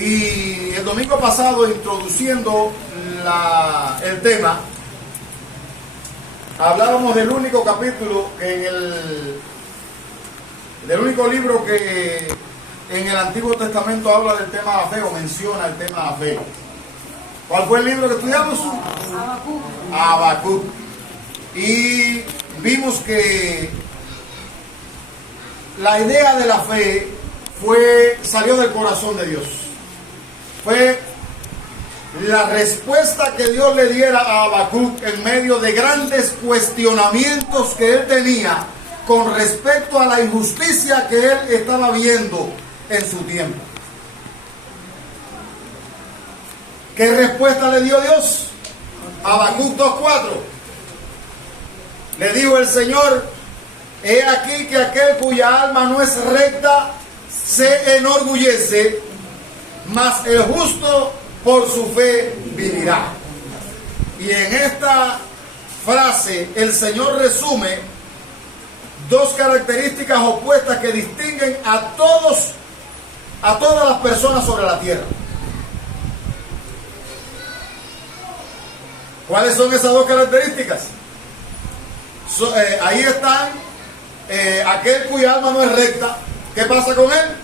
Y el domingo pasado, introduciendo el tema, hablábamos del único capítulo, del único libro que en el Antiguo Testamento habla del tema de la fe o menciona el tema de la fe. ¿Cuál fue el libro que estudiamos? Habacuc. Y vimos que la idea de la fe salió del corazón de Dios. Fue la respuesta que Dios le diera a Habacuc en medio de grandes cuestionamientos que él tenía con respecto a la injusticia que él estaba viendo en su tiempo. ¿Qué respuesta le dio Dios? Habacuc 2:4. Le dijo el Señor: he aquí que aquel cuya alma no es recta se enorgullece, mas el justo por su fe vivirá. Y en esta frase el Señor resume dos características opuestas que distinguen a todas las personas sobre la tierra. ¿Cuáles son esas dos características? Ahí están aquel cuya alma no es recta. ¿Qué pasa con él?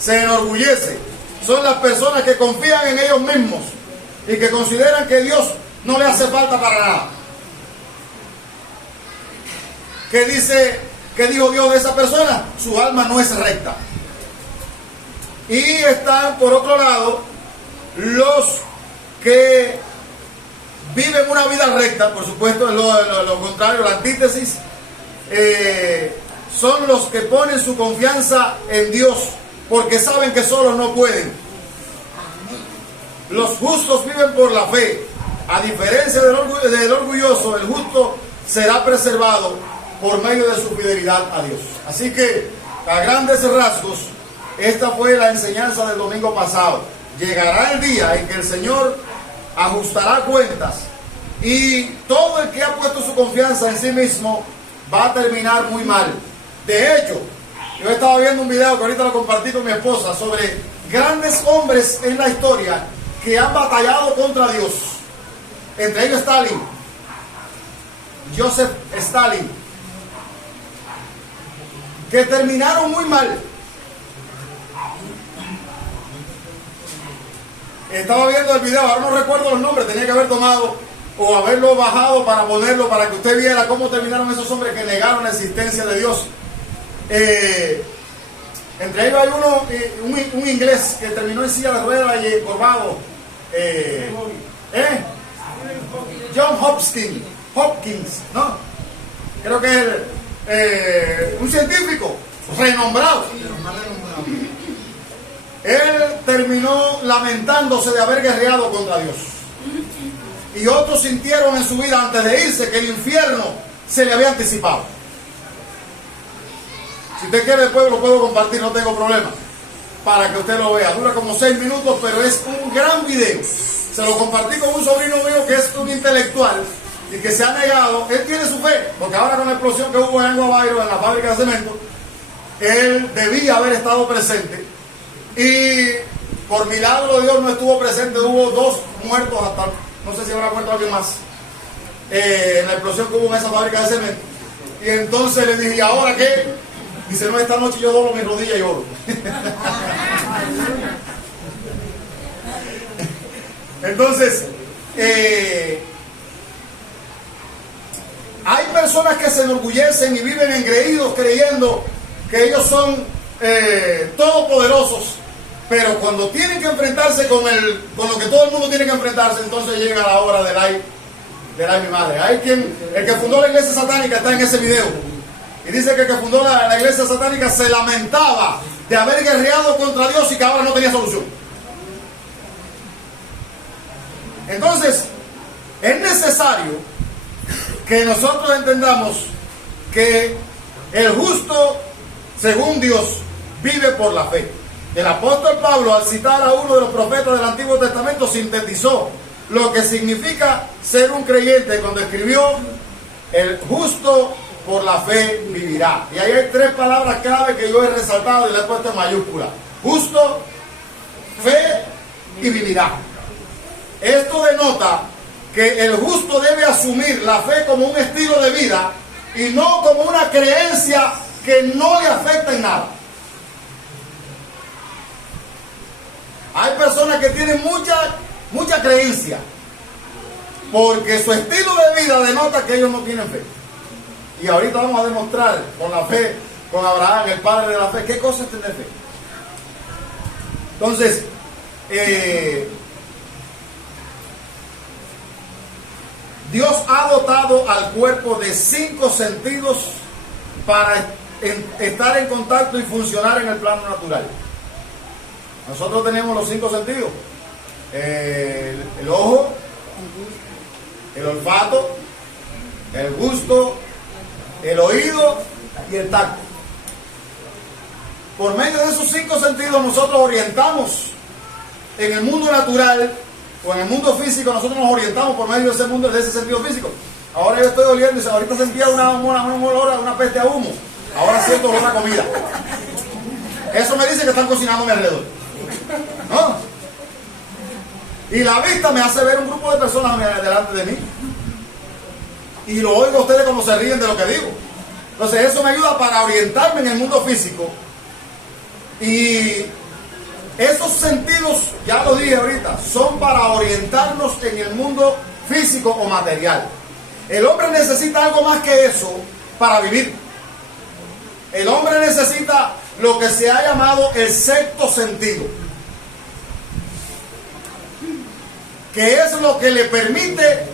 Se enorgullece. Son las personas que confían en ellos mismos y que consideran que Dios no le hace falta para nada. ¿Qué dijo Dios de esa persona? Su alma no es recta. Y están, por otro lado, los que viven una vida recta. Por supuesto, es lo contrario, la antítesis. Son los que ponen su confianza en Dios porque saben que solos no pueden. Los justos viven por la fe. A diferencia del orgulloso, el justo será preservado por medio de su fidelidad a Dios. Así que, a grandes rasgos, esta fue la enseñanza del domingo pasado. Llegará el día en que el Señor ajustará cuentas y todo el que ha puesto su confianza en sí mismo va a terminar muy mal. De hecho, yo estaba viendo un video que ahorita lo compartí con mi esposa sobre grandes hombres en la historia que han batallado contra Dios. Entre ellos Stalin, Joseph Stalin, que terminaron muy mal. Estaba viendo el video, ahora no recuerdo los nombres, tenía que haber tomado o haberlo bajado para ponerlo, para que usted viera cómo terminaron esos hombres que negaron la existencia de Dios. Entre ellos hay un inglés que terminó en silla de ruedas y encorvado. John Hopkins, ¿no? Creo que es un científico renombrado. Él terminó lamentándose de haber guerreado contra Dios. Y otros sintieron en su vida antes de irse que el infierno se le había anticipado. Si usted quiere después lo puedo compartir, no tengo problema, para que usted lo vea. Dura como 6 minutos, pero es un gran video. Se lo compartí con un sobrino mío que es un intelectual y que se ha negado. Él tiene su fe, porque ahora con la explosión que hubo en Aguabairo, en la fábrica de cemento, él debía haber estado presente. Y por milagro de Dios no estuvo presente. Hubo 2 muertos, hasta no sé si habrá muerto alguien más, en la explosión que hubo en esa fábrica de cemento. Y entonces le dije: ¿y ahora qué? Dice: no, esta noche yo doblo mi rodilla y oro. Entonces, hay personas que se enorgullecen y viven engreídos creyendo que ellos son todopoderosos, pero cuando tienen que enfrentarse con lo que todo el mundo tiene que enfrentarse, entonces llega la hora del ay mi madre. El que fundó la iglesia satánica está en ese video y dice que el que fundó la iglesia satánica se lamentaba de haber guerreado contra Dios y que ahora no tenía solución. Entonces, es necesario que nosotros entendamos que el justo, según Dios, vive por la fe. El apóstol Pablo, al citar a uno de los profetas del Antiguo Testamento, sintetizó lo que significa ser un creyente cuando escribió: el justo por la fe vivirá. Y ahí hay 3 palabras clave que yo he resaltado y le he puesto en mayúscula: justo, fe y vivirá. Esto denota que el justo debe asumir la fe como un estilo de vida y no como una creencia que no le afecta en nada. Hay personas que tienen mucha creencia, porque su estilo de vida denota que ellos no tienen fe. Y ahorita vamos a demostrar con la fe, con Abraham, el padre de la fe, qué cosa es tener fe. Entonces, Dios ha dotado al cuerpo de 5 sentidos para estar en contacto y funcionar en el plano natural. Nosotros tenemos los 5 sentidos: el ojo, el olfato, el gusto, el oído y el tacto. Por medio de esos 5 sentidos nosotros orientamos en el mundo natural o en el mundo físico. Nosotros nos orientamos por medio de ese mundo, de ese sentido físico. Ahora yo estoy oliendo y ahorita sentía un olor, una peste a humo. Ahora siento olor a comida. Eso me dice que están cocinando a mi alrededor, ¿no? Y la vista me hace ver un grupo de personas delante de mí. Y lo oigo a ustedes como se ríen de lo que digo. Entonces eso me ayuda para orientarme en el mundo físico. Y esos sentidos, ya lo dije ahorita, son para orientarnos en el mundo físico o material. El hombre necesita algo más que eso para vivir. El hombre necesita lo que se ha llamado el sexto sentido, que es lo que le permite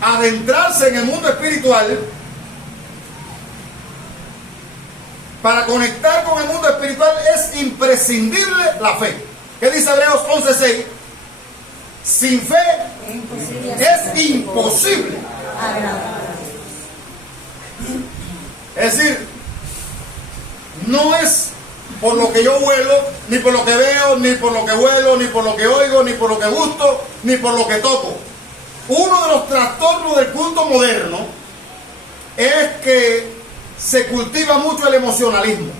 adentrarse en el mundo espiritual. Para conectar con el mundo espiritual es imprescindible la fe. ¿Qué dice Hebreos 11:6? Sin fe es imposible. Es decir, no es por lo que yo huelo, ni por lo que veo, ni por lo que huelo, ni por lo que oigo, ni por lo que gusto, ni por lo que toco. Uno de los trastornos del culto moderno es que se cultiva mucho el emocionalismo.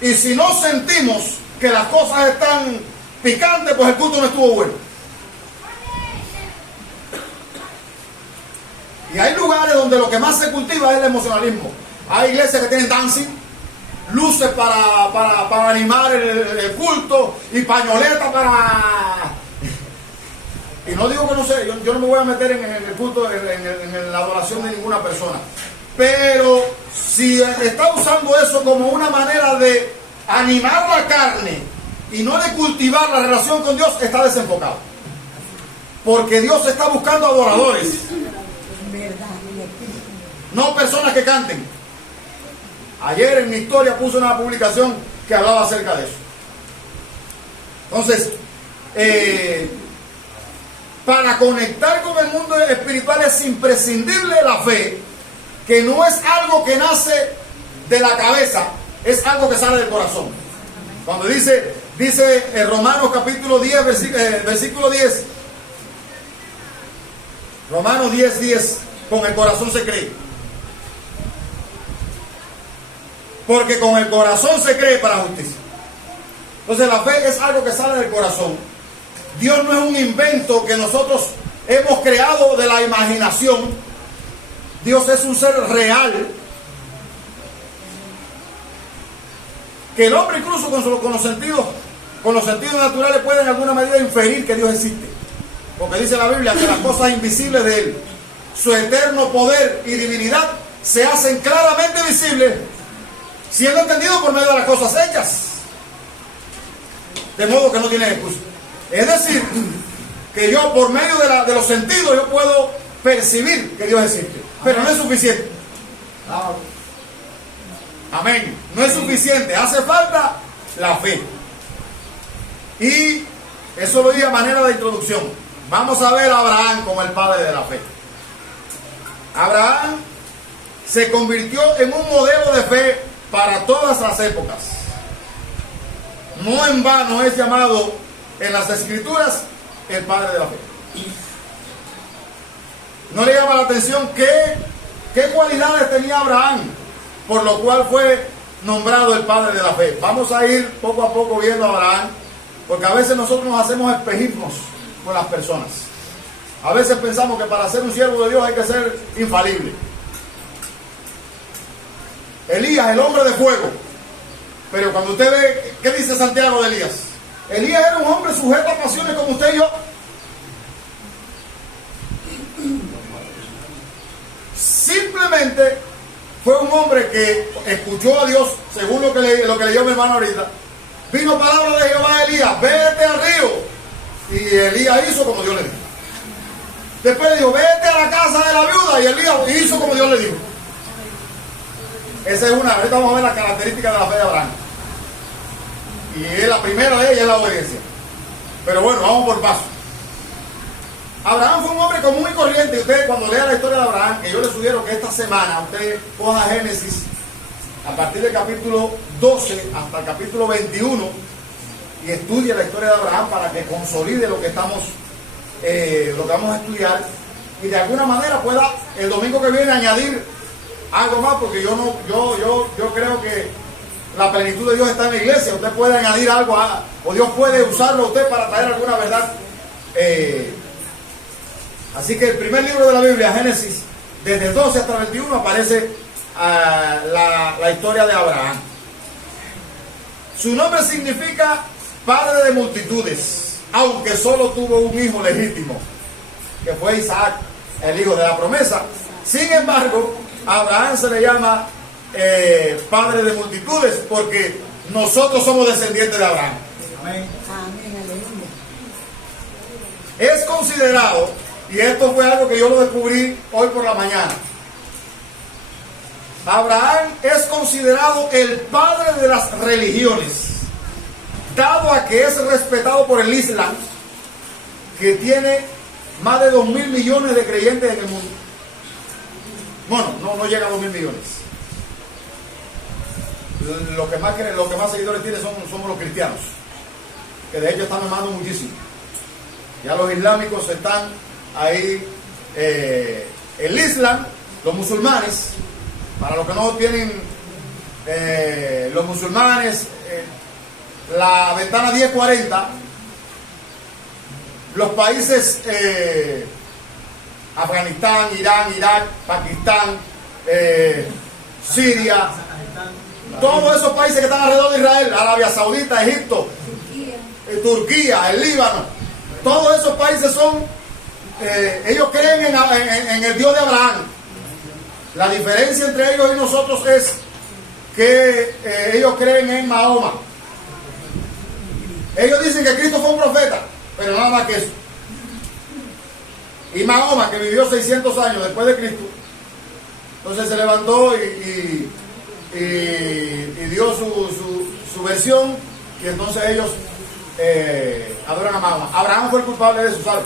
Y si no sentimos que las cosas están picantes, pues el culto no estuvo bueno. Y hay lugares donde lo que más se cultiva es el emocionalismo. Hay iglesias que tienen dancing, luces para animar el culto y pañoletas para... Y no digo que no sé, yo no me voy a meter en el culto, en la adoración de ninguna persona. Pero si está usando eso como una manera de animar la carne y no de cultivar la relación con Dios, está desenfocado. Porque Dios está buscando adoradores, no personas que canten. Ayer en mi historia puse una publicación que hablaba acerca de eso. Entonces, para conectar con el mundo espiritual es imprescindible la fe, que no es algo que nace de la cabeza, es algo que sale del corazón. Cuando dice Romanos capítulo 10, versículo 10, Romanos 10:10, con el corazón se cree. Porque con el corazón se cree para justicia. Entonces la fe es algo que sale del corazón. Dios no es un invento que nosotros hemos creado de la imaginación. Dios es un ser real, que el hombre incluso con los sentidos naturales puede en alguna medida inferir que Dios existe, porque dice la Biblia que las cosas invisibles de Él, su eterno poder y divinidad, se hacen claramente visibles, siendo entendido por medio de las cosas hechas, de modo que no tiene excusa. Es decir, que yo por medio de los sentidos yo puedo percibir que Dios existe. Pero no es suficiente. Amén. No es suficiente. Hace falta la fe. Y eso lo digo a manera de introducción. Vamos a ver a Abraham como el padre de la fe. Abraham se convirtió en un modelo de fe para todas las épocas. No en vano es llamado en las Escrituras el padre de la fe. ¿No le llama la atención qué cualidades tenía Abraham, por lo cual fue nombrado el padre de la fe? Vamos a ir poco a poco viendo a Abraham Porque a veces nosotros nos hacemos espejismos con las personas. A veces pensamos que para ser un siervo de Dios hay que ser infalible. Elías, el hombre de fuego. Pero cuando usted ve, ¿qué dice Santiago de Elías? Elías era un hombre sujeto a pasiones como usted y yo. Simplemente fue un hombre que escuchó a Dios, según lo que leyó mi hermano ahorita. Vino palabra de Jehová a Elías, vete al río. Y Elías hizo como Dios le dijo. Después le dijo, vete a la casa de la viuda. Y Elías hizo como Dios le dijo. Esa es una. Ahorita vamos a ver las características de la fe de Abraham. Y es la primera de ellas, es la obediencia. Pero bueno, vamos por paso. Abraham fue un hombre común y corriente. Y usted, cuando lea la historia de Abraham, que yo le sugiero que esta semana usted coja Génesis a partir del capítulo 12 hasta el capítulo 21 y estudie la historia de Abraham para que consolide lo que vamos a estudiar y de alguna manera pueda el domingo que viene añadir algo más, porque yo creo que la plenitud de Dios está en la iglesia. Usted puede añadir algo o Dios puede usarlo a usted para traer alguna verdad. Así que el primer libro de la Biblia, Génesis, desde el 12 hasta el 21 aparece la historia de Abraham. Su nombre significa padre de multitudes, aunque solo tuvo un hijo legítimo, que fue Isaac, el hijo de la promesa. Sin embargo, a Abraham se le llama padre de multitudes porque nosotros somos descendientes de Abraham. Amén. Es considerado, y esto fue algo que yo lo descubrí hoy por la mañana, Abraham es considerado el padre de las religiones, dado a que es respetado por el Islam, que tiene más de 2.000 millones de creyentes en el mundo. Bueno, no llega a 2.000 millones. Lo que más seguidores tiene somos los cristianos, que de hecho están amando muchísimo. Ya los islámicos están ahí, el Islam, los musulmanes, para los que no tienen, los musulmanes, la ventana 1040, los países Afganistán, Irán, Irak, Pakistán, Siria, todos esos países que están alrededor de Israel, Arabia Saudita, Egipto, Turquía, el Líbano, todos esos países son, ellos creen en el Dios de Abraham. La diferencia entre ellos y nosotros es que ellos creen en Mahoma. Ellos dicen que Cristo fue un profeta, pero nada más que eso. Y Mahoma, que vivió 600 años después de Cristo, entonces se levantó y dio su versión, y entonces ellos adoran a Mahoma. Abraham fue el culpable de eso, ¿sabes?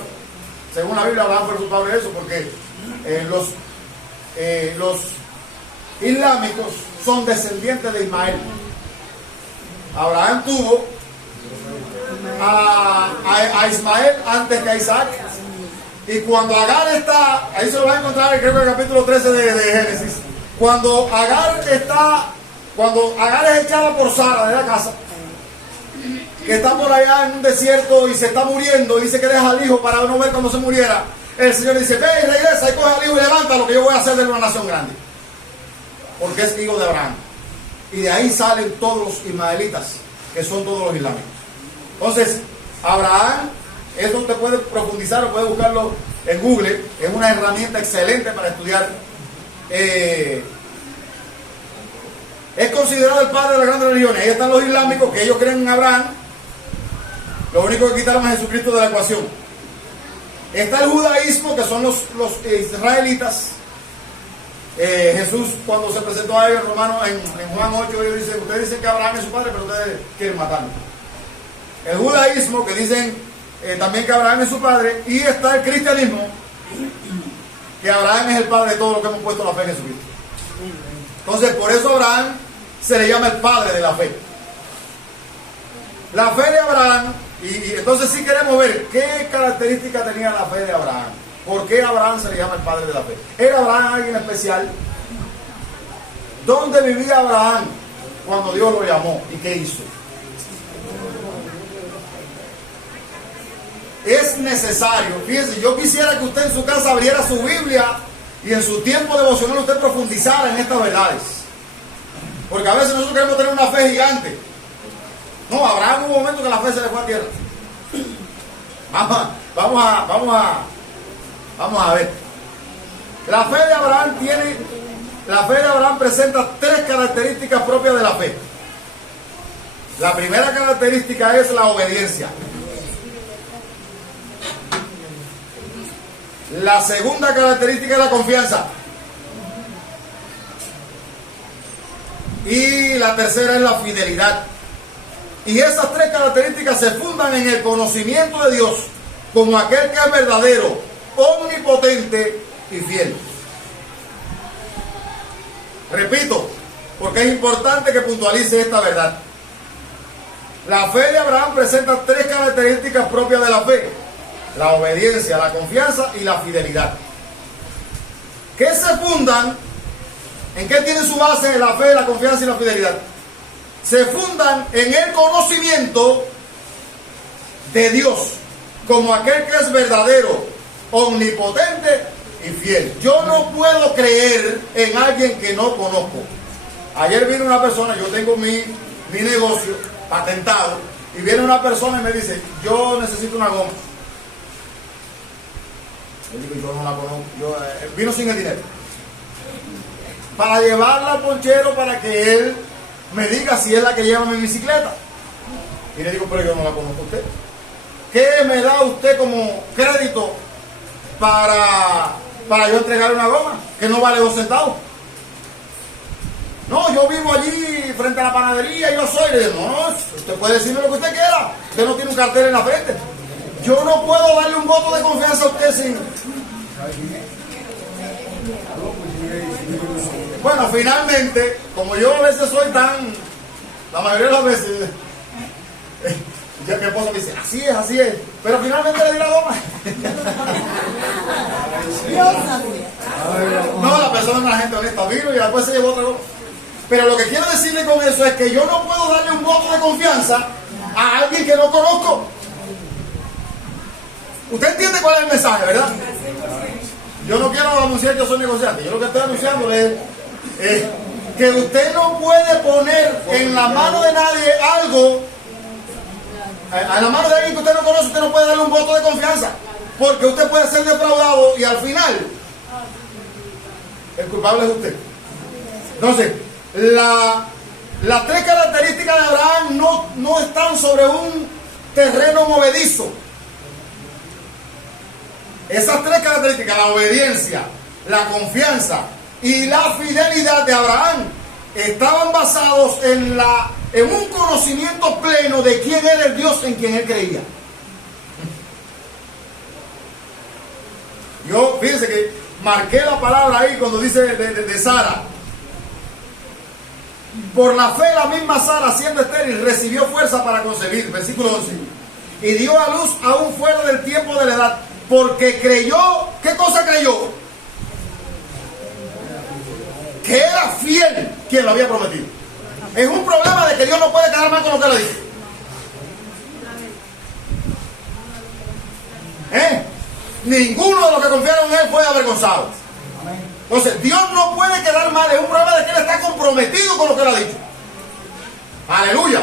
Según la Biblia, Abraham fue el culpable de eso, porque los islámicos son descendientes de Ismael. Abraham tuvo a Ismael antes que a Isaac. Y cuando Agar está, ahí se lo va a encontrar, creo que en el capítulo 13 de Génesis, cuando Agar es echada por Sara de la casa, que está por allá en un desierto y se está muriendo, y dice que deja al hijo para no ver cuando se muriera, el Señor dice, ve y regresa y coge al hijo y levántalo, que yo voy a hacer de una nación grande, porque es hijo de Abraham. Y de ahí salen todos los ismaelitas, que son todos los islámicos. Entonces, Abraham, eso usted puede profundizar o puede buscarlo en Google, es una herramienta excelente para estudiar. Es considerado el padre de las grandes religiones. Ahí están los islámicos, que ellos creen en Abraham. Lo único que quitaron a Jesucristo de la ecuación. Está el judaísmo, que son los israelitas. Jesús, cuando se presentó a ellos en Juan 8, ellos dicen, ustedes dicen que Abraham es su padre, pero ustedes quieren matarlo. El judaísmo, que dicen también que Abraham es su padre. Y está el cristianismo, que Abraham es el padre de todo lo que hemos puesto la fe en Jesucristo. Entonces, por eso Abraham se le llama el padre de la fe. La fe de Abraham, y entonces sí queremos ver qué características tenía la fe de Abraham. ¿Por qué Abraham se le llama el padre de la fe? ¿Era Abraham alguien especial? ¿Dónde vivía Abraham cuando Dios lo llamó? ¿Y qué hizo? es necesario. Fíjense, yo quisiera que usted en su casa abriera su Biblia y en su tiempo devocional usted profundizara en estas verdades. Porque a veces nosotros queremos tener una fe gigante. No, habrá un momento que la fe se le fue a tierra. Vamos a ver. La fe de Abraham presenta 3 características propias de la fe. La primera característica es la obediencia. La segunda característica es la confianza. Y la tercera es la fidelidad. Y esas 3 características se fundan en el conocimiento de Dios como aquel que es verdadero, omnipotente y fiel. Repito, porque es importante que puntualice esta verdad. La fe de Abraham presenta 3 características propias de la fe: la obediencia, la confianza y la fidelidad. ¿Qué se fundan? ¿En qué tiene su base la fe, la confianza y la fidelidad? Se fundan en el conocimiento de Dios como aquel que es verdadero, omnipotente y fiel. Yo no puedo creer en alguien que no conozco. Ayer vino una persona, yo tengo mi negocio patentado, y viene una persona y me dice: yo necesito una goma. Yo digo: yo no la conozco. Vino sin el dinero para llevarla al ponchero para que él me diga si es la que lleva mi bicicleta. Y le digo: pero yo no la conozco a usted. ¿Qué me da usted como crédito para yo entregarle una goma que no vale 2 centavos? No, yo vivo allí frente a la panadería, yo soy. Le digo: no, usted puede decirme lo que usted quiera. Usted no tiene un cartel en la frente. Yo no puedo darle un voto de confianza a usted sin... Bueno, finalmente, como yo a veces soy la mayoría de las veces, ya mi esposa me dice: así es, pero finalmente le di la goma. No, la persona es una gente honesta, vino y después se llevó otra goma. Pero lo que quiero decirle con eso es que yo no puedo darle un voto de confianza a alguien que no conozco. Usted entiende cuál es el mensaje, ¿verdad? Yo no quiero anunciar que yo soy negociante. Yo lo que estoy anunciándole es que usted no puede poner en la mano de nadie algo, a la mano de alguien que usted no conoce. Usted no puede darle un voto de confianza, porque usted puede ser defraudado y al final el culpable es usted. Entonces, las 3 características de Abraham no están sobre un terreno movedizo. Esas 3 características, la obediencia, la confianza y la fidelidad de Abraham, estaban basados en un conocimiento pleno de quién era el Dios en quien él creía. Yo, fíjense que marqué la palabra ahí cuando dice de Sara. Por la fe la misma Sara, siendo estéril, recibió fuerza para concebir. Versículo 11. Y dio a luz aún fuera del tiempo de la edad, porque creyó. ¿Qué cosa creyó? Que era fiel quien lo había prometido. Es un problema de que Dios no puede quedar mal con lo que le dice. Ninguno de los que confiaron en él fue avergonzado. Entonces, Dios no puede quedar mal. Es un problema de que él está comprometido con lo que él ha dicho. Aleluya.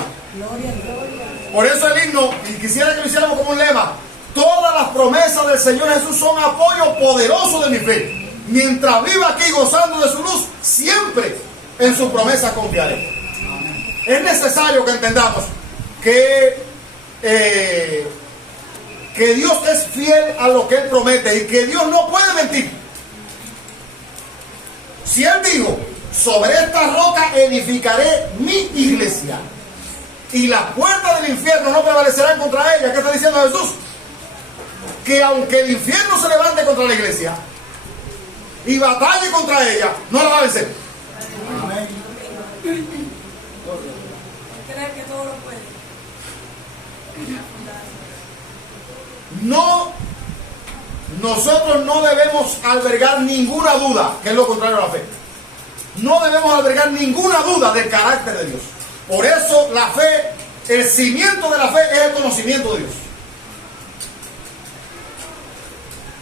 Por eso el himno, y quisiera que lo hiciéramos como un lema: todas las promesas del Señor Jesús son apoyo poderoso de mi fe. Mientras viva aquí gozando de su luz, siempre en sus promesas confiaré. Es necesario que entendamos que Dios es fiel a lo que Él promete y que Dios no puede mentir. Si Él dijo: sobre esta roca edificaré mi iglesia, y las puertas del infierno no prevalecerán contra ella. ¿Qué está diciendo Jesús? Que aunque el infierno se levante contra la iglesia y batalle contra ella, no la va a vencer. Amén. Creer que todo lo puede. No, nosotros no debemos albergar ninguna duda, que es lo contrario a la fe. No debemos albergar ninguna duda del carácter de Dios. Por eso la fe, el cimiento de la fe es el conocimiento de Dios.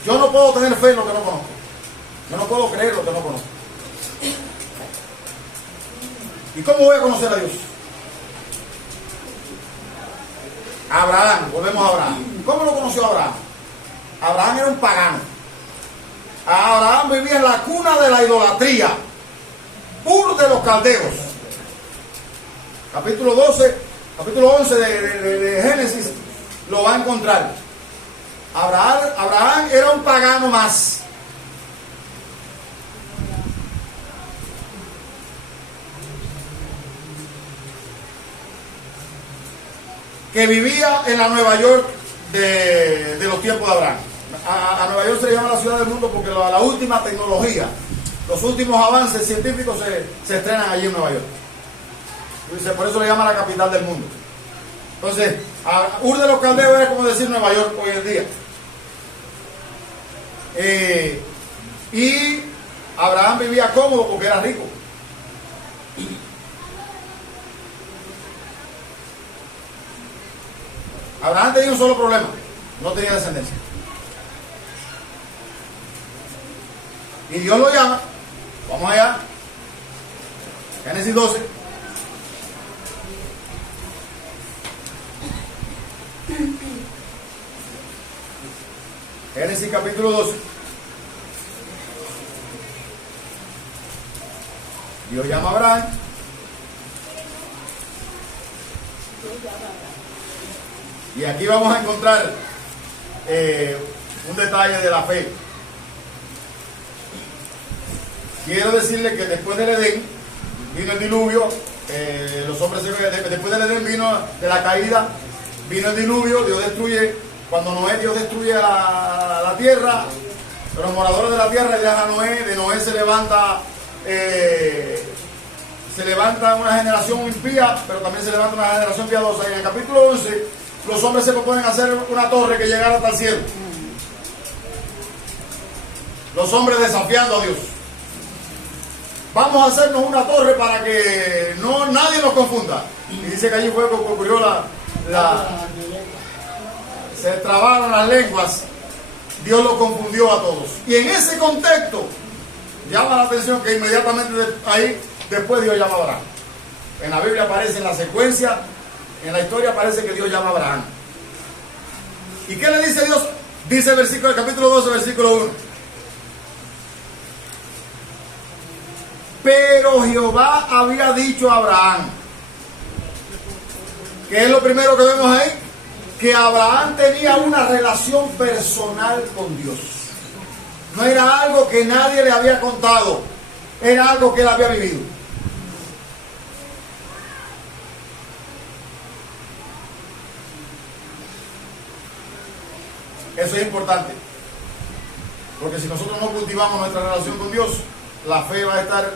Yo no puedo tener fe en lo que no conozco. Yo no puedo creer lo que no conozco. ¿Y cómo voy a conocer a Dios? Abraham, volvemos a Abraham. ¿Cómo lo conoció Abraham? Abraham era un pagano. Abraham vivía en la cuna de la idolatría, Ur de los caldeos. Capítulo 11 de Génesis lo va a encontrar. Abraham era un pagano más. Que vivía en la Nueva York de los tiempos de Abraham. A Nueva York se le llama la ciudad del mundo porque la última tecnología, los últimos avances científicos se estrenan allí en Nueva York. Por eso le llama la capital del mundo. Entonces, Ur de los Caldeos era como decir Nueva York hoy en día. Y Abraham vivía cómodo porque era rico. Abraham tenía un solo problema: no tenía descendencia. Y Dios lo llama. Vamos allá. Génesis 12. Génesis capítulo 12. Dios llama a Abraham. Y aquí vamos a encontrar un detalle de la fe. Quiero decirle que después del Edén vino el diluvio. Los hombres, después del Edén vino de la caída, vino el diluvio. Dios destruye, cuando Dios destruye la tierra, los moradores de la tierra, y deja a Noé. De Noé se levanta una generación impía, pero también se levanta una generación piadosa. Y en el capítulo 11 los hombres se proponen hacer una torre que llegara hasta el cielo. Los hombres desafiando a Dios. Vamos a hacernos una torre para que nadie nos confunda. Y dice que allí fue que ocurrió se trabaron las lenguas. Dios los confundió a todos. Y en ese contexto llama la atención que inmediatamente ahí después Dios llama a Abraham. En la Biblia aparece, en la secuencia, en la historia aparece que Dios llama a Abraham. ¿Y qué le dice Dios? Dice el capítulo 12, versículo 1. Pero Jehová había dicho a Abraham, ¿qué es lo primero que vemos ahí? Que Abraham tenía una relación personal con Dios. No era algo que nadie le había contado, era algo que él había vivido. Eso es importante, porque si nosotros no cultivamos nuestra relación con Dios, la fe va a estar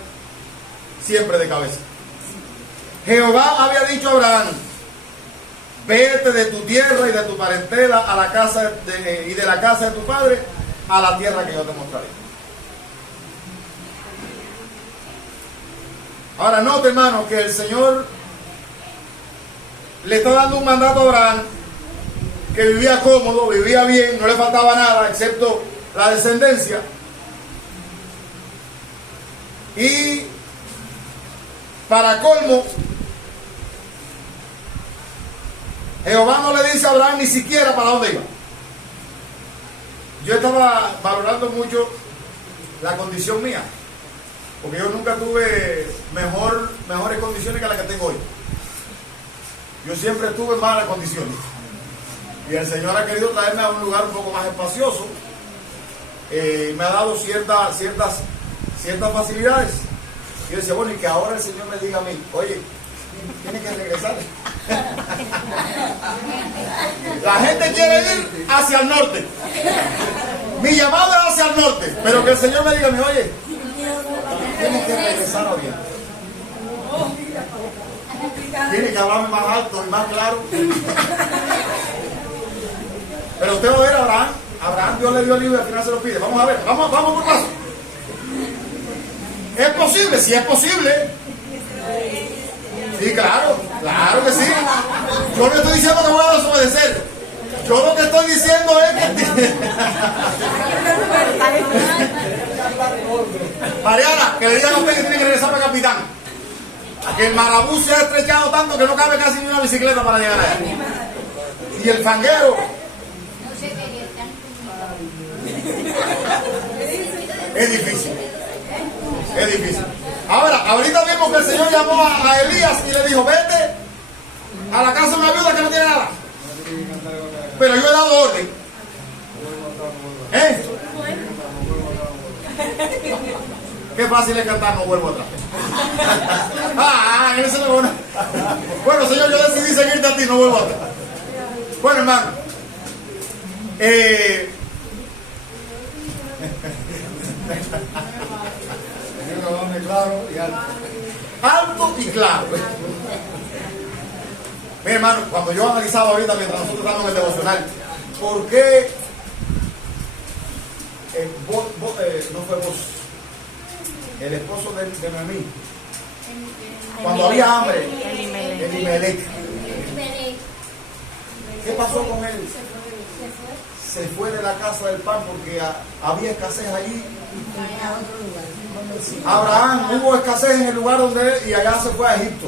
siempre de cabeza. Jehová había dicho a Abraham: vete de tu tierra y de tu parentela a la casa y de la casa de tu padre a la tierra que yo te mostraré. Ahora note, hermano, que el Señor le está dando un mandato a Abraham, que vivía cómodo, vivía bien, no le faltaba nada excepto la descendencia. Y para colmo, Jehová no le dice a Abraham ni siquiera para dónde iba. Yo estaba valorando mucho la condición mía, porque yo nunca tuve mejores condiciones que las que tengo hoy. Yo siempre estuve en malas condiciones. Y el Señor ha querido traerme a un lugar un poco más espacioso. Me ha dado ciertas facilidades. Y yo decía, bueno, y que ahora el Señor me diga a mí, oye, tienes que regresar. La gente quiere ir hacia el norte. Mi llamado es hacia el norte. Pero que el Señor me diga a mí, oye, tienes que regresar a Oriente. Tiene que hablarme más alto y más claro. Pero usted va a ver a Abraham. Abraham Dios le dio el libro y al final se lo pide. Vamos a ver, vamos por paso. ¿Es posible? Sí, es posible. Sí, claro que sí. Yo no estoy diciendo que voy a desobedecer. Yo lo que estoy diciendo es que Mariana, que le digan a usted que tiene que regresar para Capitán. Que el marabú se ha estrechado tanto que no cabe casi ni una bicicleta para llegar allá. Y el fanguero es difícil. Es difícil. Ahorita vimos que el Señor llamó a Elías y le dijo, vete a la casa de una viuda que no tiene nada. Pero yo he dado orden. ¿Eh? Qué fácil es cantar, no vuelvo atrás. Ese es bueno. Bueno, Señor, yo decidí seguirte a ti, no vuelvo atrás. Bueno, hermano. Alto y claro. Mira, hermano, cuando yo analizaba ahorita mientras nosotros estábamos en el devocional, ¿por qué no fue vos, el esposo de Noemí, cuando había hambre, Elimelech, qué pasó con él? Se fue de la casa del pan porque había escasez allí. Abraham, hubo escasez en el lugar donde él, y allá se fue a Egipto.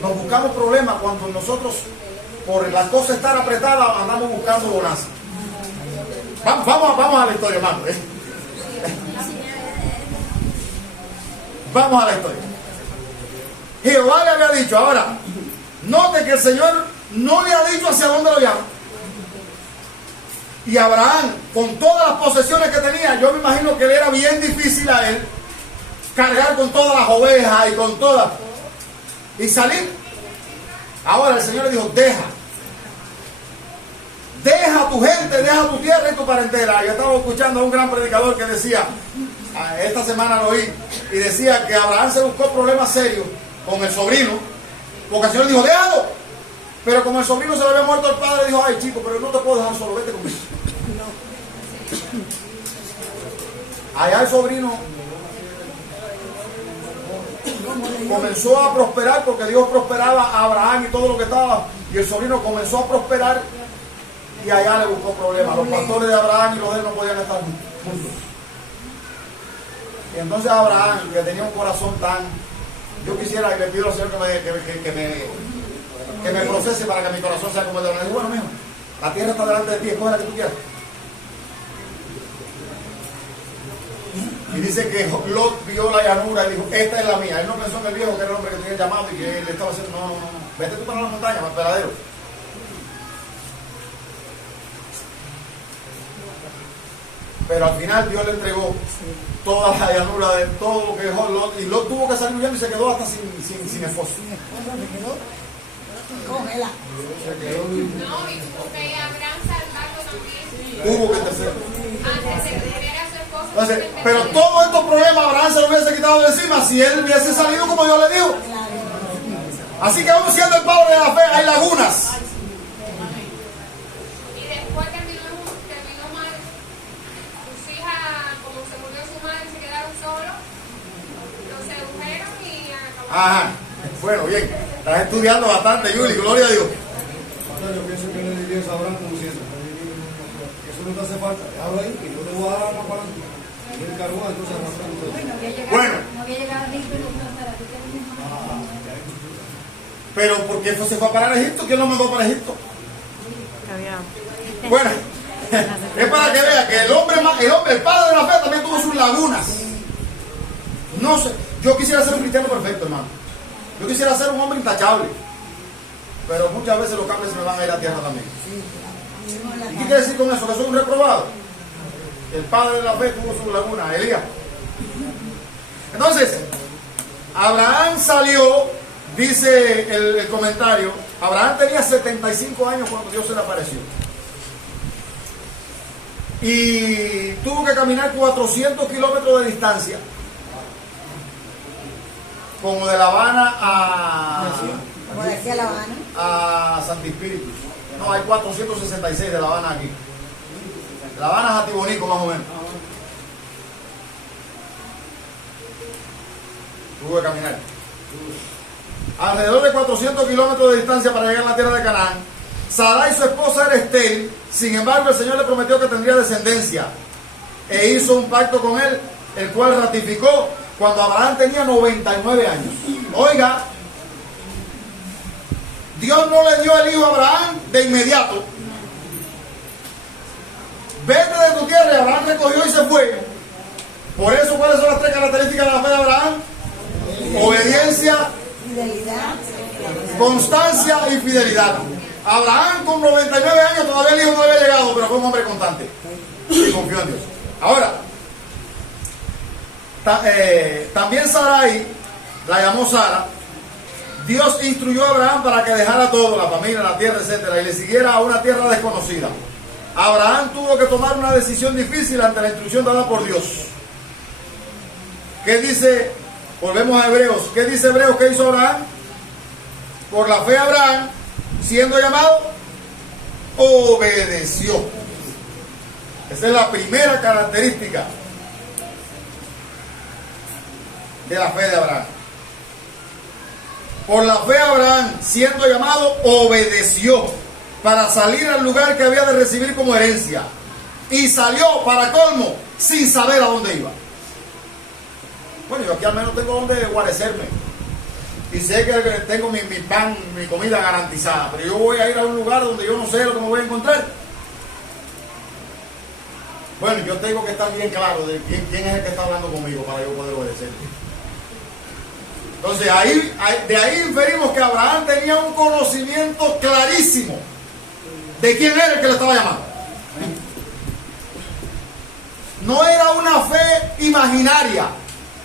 Nos buscamos problemas cuando nosotros, por las cosas estar apretadas, andamos buscando bonanza. Vamos a la historia, hermano. Vamos a la historia. Jehová le había dicho, ahora, note que el Señor no le ha dicho hacia dónde lo llama. Y Abraham, con todas las posesiones que tenía, yo me imagino que le era bien difícil a él cargar con todas las ovejas y con todas, y salir. Ahora el Señor le dijo, deja a tu gente, deja tu tierra y tu parentela. Yo estaba escuchando a un gran predicador que decía, esta semana lo oí, y decía que Abraham se buscó problemas serios con el sobrino, porque el Señor dijo, déjalo. Pero como el sobrino se le había muerto al padre, dijo, ay chico, pero no te puedo dejar solo, vete conmigo. Allá el sobrino comenzó a prosperar porque Dios prosperaba a Abraham y todo lo que estaba, y el sobrino comenzó a prosperar y allá le buscó problemas. Los pastores de Abraham y los de él no podían estar juntos. Y entonces Abraham, que tenía un corazón tan, yo quisiera, y le pido al Señor que me procese para que mi corazón sea como el de Abraham. Y bueno, mijo, la tierra está delante de ti, escoge la que tú quieras. Y dice que Lot vio la llanura y dijo, esta es la mía. Él no pensó en el viejo, que era el hombre que tenía llamado y que le estaba haciendo, no, vete tú para la montaña, más peladero. Pero al final Dios le entregó toda la llanura de todo lo que dejó Lot, y Lot tuvo que salir huyendo y se quedó hasta sin esposo. Cógela. No, y tuvo que Abraham salvarlo también. Tuvo que tercer. Antes de querer hacer cosas. Entonces, pero todos estos problemas Abraham se lo hubiese quitado de encima si él hubiese salido como Dios le dijo. Así que aún siendo el padre de la fe, hay lagunas. Y después terminó mal. Sus hijas, como se murió su madre, se quedaron solos. Los sedujeron y acabaron. Ajá. Bueno, bien. Estás estudiando bastante, Yuli. Gloria a Dios. Yo pienso que le diría eso a Abraham como diciendo, eso no te hace falta, déjalo ahí, y yo te voy a dar más para adelante. Y él cargó, entonces arrastrando. Bueno. No había llegado a Egipto y no para ti. Pero ¿por qué se fue para Egipto? ¿Quién lo mandó para Egipto? Bueno, es para que vea que el padre de la fe también tuvo sus lagunas. No sé, yo quisiera ser un cristiano perfecto, hermano. Yo quisiera ser un hombre intachable. Pero muchas veces los cambios se me van a ir a tierra también. ¿Y qué quiere decir con eso? ¿Que soy un reprobado? El padre de la fe tuvo sus lagunas, Elías. Entonces, Abraham salió, dice el comentario, Abraham tenía 75 años cuando Dios se le apareció. Y tuvo que caminar 400 kilómetros de distancia, como de La Habana Como decía La Habana. a Santi Espíritu. No, hay 466 de La Habana aquí. La Habana es a Tibonico, más o menos. Tuvo que caminar alrededor de 400 kilómetros de distancia para llegar a la tierra de Canaán. Sarai, su esposa, era estéril. Sin embargo, el Señor le prometió que tendría descendencia. E hizo un pacto con él, el cual ratificó cuando Abraham tenía 99 años. Oiga, Dios no le dio el hijo a Abraham de inmediato. Vete de tu tierra, y Abraham recogió y se fue. Por eso, ¿cuáles son las tres características de la fe de Abraham? Obediencia, Fidelidad. constancia y fidelidad. Abraham con 99 años todavía el hijo no había llegado, pero fue un hombre constante y confió en Dios. Ahora, también Sarai, la llamó Sara. Dios instruyó a Abraham para que dejara todo, la familia, la tierra, etcétera, y le siguiera a una tierra desconocida. Abraham tuvo que tomar una decisión difícil ante la instrucción dada por Dios. ¿Qué dice? Volvemos a Hebreos. ¿Qué dice Hebreos? ¿Qué hizo Abraham? Por la fe Abraham, siendo llamado, obedeció. Esa es la primera característica de la fe de Abraham. Por la fe Abraham, siendo llamado, obedeció para salir al lugar que había de recibir como herencia. Y salió, para colmo, sin saber a dónde iba. Bueno, yo aquí al menos tengo donde guarecerme. Y sé que tengo mi pan, mi comida garantizada. Pero yo voy a ir a un lugar donde yo no sé lo que me voy a encontrar. Bueno, yo tengo que estar bien claro de quién es el que está hablando conmigo para yo poder obedecer. Entonces, de ahí inferimos que Abraham tenía un conocimiento clarísimo de quién era el que le estaba llamando. No era una fe imaginaria.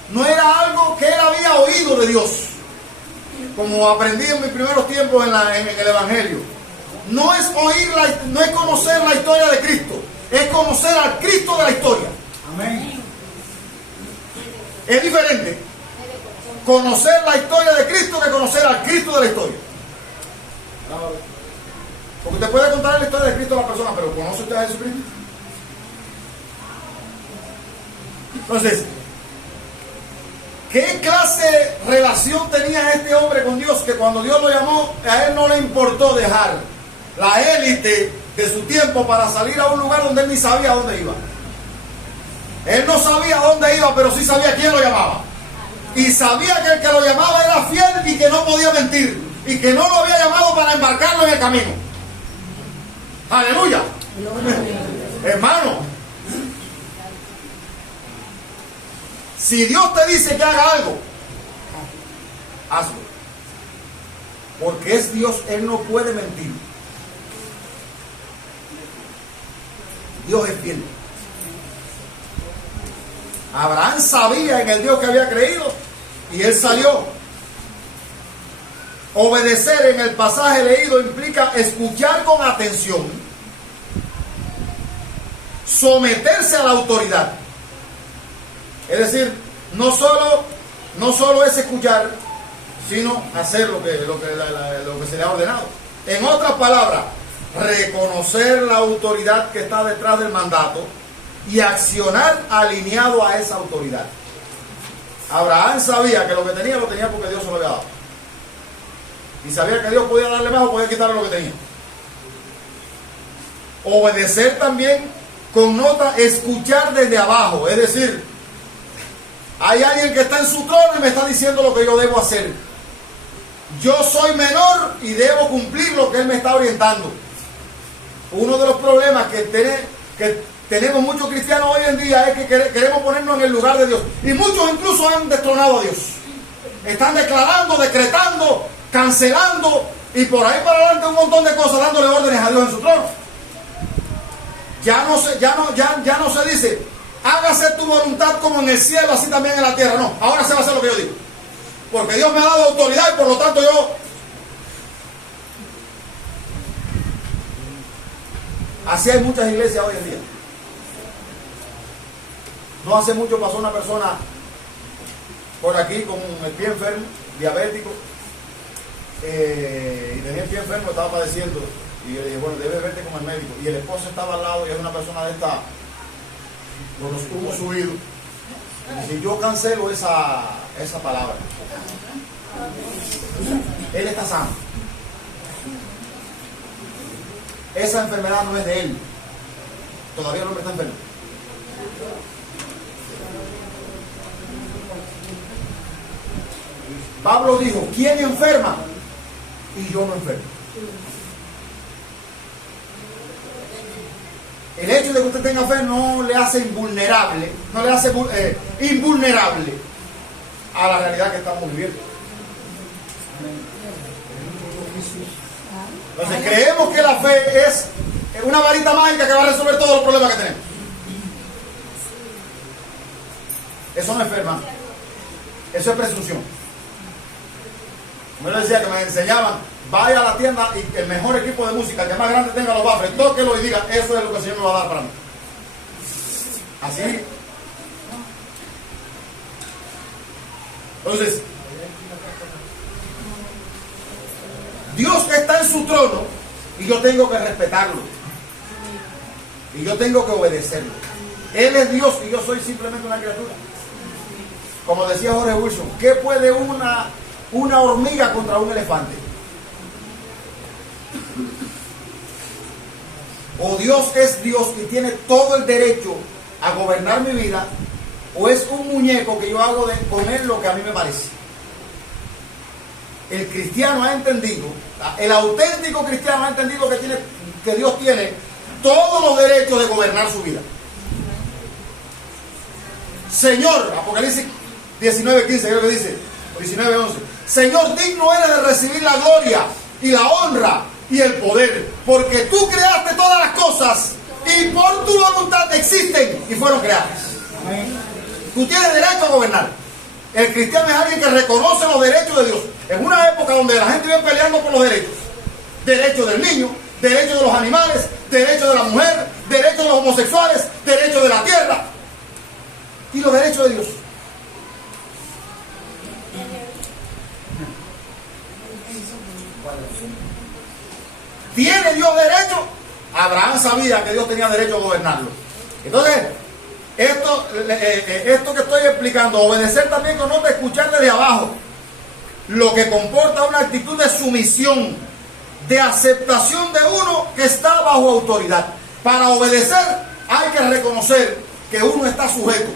No era algo que él había oído de Dios, como aprendí en mis primeros tiempos en el Evangelio. No es no es conocer la historia de Cristo, es conocer al Cristo de la historia. Amén. Es diferente conocer la historia de Cristo que conocer al Cristo de la historia. Porque usted puede contar la historia de Cristo a la persona, pero ¿conoce usted a Jesucristo? Entonces, ¿qué clase de relación tenía este hombre con Dios? Que cuando Dios lo llamó, a él no le importó dejar la élite de su tiempo para salir a un lugar donde él ni sabía a dónde iba. Él no sabía a dónde iba, pero sí sabía quién lo llamaba. Y sabía que el que lo llamaba era fiel y que no podía mentir. Y que no lo había llamado para embarcarlo en el camino. ¡Aleluya! Hermano, si Dios te dice que haga algo, hazlo. Porque es Dios, Él no puede mentir. Dios es fiel. Abraham sabía en el Dios que había creído y él salió. Obedecer en el pasaje leído implica escuchar con atención, someterse a la autoridad. Es decir, no solo es escuchar, sino hacer lo que se le ha ordenado. En otras palabras, reconocer la autoridad que está detrás del mandato y accionar alineado a esa autoridad. Abraham sabía que lo que tenía lo tenía porque Dios se lo había dado. Y sabía que Dios podía darle más o podía quitarle lo que tenía. Obedecer también connota escuchar desde abajo. Es decir, hay alguien que está en su trono y me está diciendo lo que yo debo hacer. Yo soy menor y debo cumplir lo que él me está orientando. Uno de los problemas que tenemos muchos cristianos hoy en día es que queremos ponernos en el lugar de Dios. Y muchos incluso han destronado a Dios. Están declarando, decretando, cancelando y por ahí para adelante un montón de cosas, dándole órdenes a Dios en su trono. Ya no se dice, hágase tu voluntad como en el cielo, así también en la tierra. No, ahora se va a hacer lo que yo digo. Porque Dios me ha dado autoridad y por lo tanto yo... Así hay muchas iglesias hoy en día. No hace mucho pasó una persona por aquí con el pie enfermo, diabético, y tenía el pie enfermo, estaba padeciendo, y yo le dije, bueno, debes verte con el médico, y el esposo estaba al lado y es una persona de esta, con los humos subidos, y yo cancelo esa palabra. Él está sano. esa enfermedad no es de él. Todavía el hombre está enfermo. Pablo dijo, ¿quién enferma? Y yo no enfermo. El hecho de que usted tenga fe no le hace invulnerable, no le hace invulnerable a la realidad que estamos viviendo. Entonces creemos que la fe es una varita mágica que va a resolver todos los problemas que tenemos. Eso no es fe, hermano. Eso es presunción. Como yo decía que me enseñaban, vaya a la tienda y el mejor equipo de música, que más grande tenga los baffles, tóquelo y diga, eso es lo que el Señor me va a dar para mí. Así. Entonces, Dios está en su trono y yo tengo que respetarlo. Y yo tengo que obedecerlo. Él es Dios y yo soy simplemente una criatura. Como decía Jorge Wilson, ¿qué puede una hormiga contra un elefante? O Dios es Dios y tiene todo el derecho a gobernar mi vida, o es un muñeco que yo hago con él lo que a mí me parece. El cristiano ha entendido, el auténtico cristiano ha entendido que Dios tiene todos los derechos de gobernar su vida. Señor, Apocalipsis 19:15, creo que dice, 19:11, Señor, digno eres de recibir la gloria y la honra y el poder, porque tú creaste todas las cosas y por tu voluntad existen y fueron creadas. Amén. Tú tienes derecho a gobernar. El cristiano es alguien que reconoce los derechos de Dios. En una época donde la gente viene peleando por los derechos. Derechos del niño, derechos de los animales, derechos de la mujer, derechos de los homosexuales, derechos de la tierra y los derechos de Dios. ¿Tiene Dios derecho? Abraham sabía que Dios tenía derecho a gobernarlo. Entonces, esto que estoy explicando, obedecer también connota escuchar desde abajo, lo que comporta una actitud de sumisión, de aceptación de uno que está bajo autoridad. Para obedecer hay que reconocer que uno está sujeto.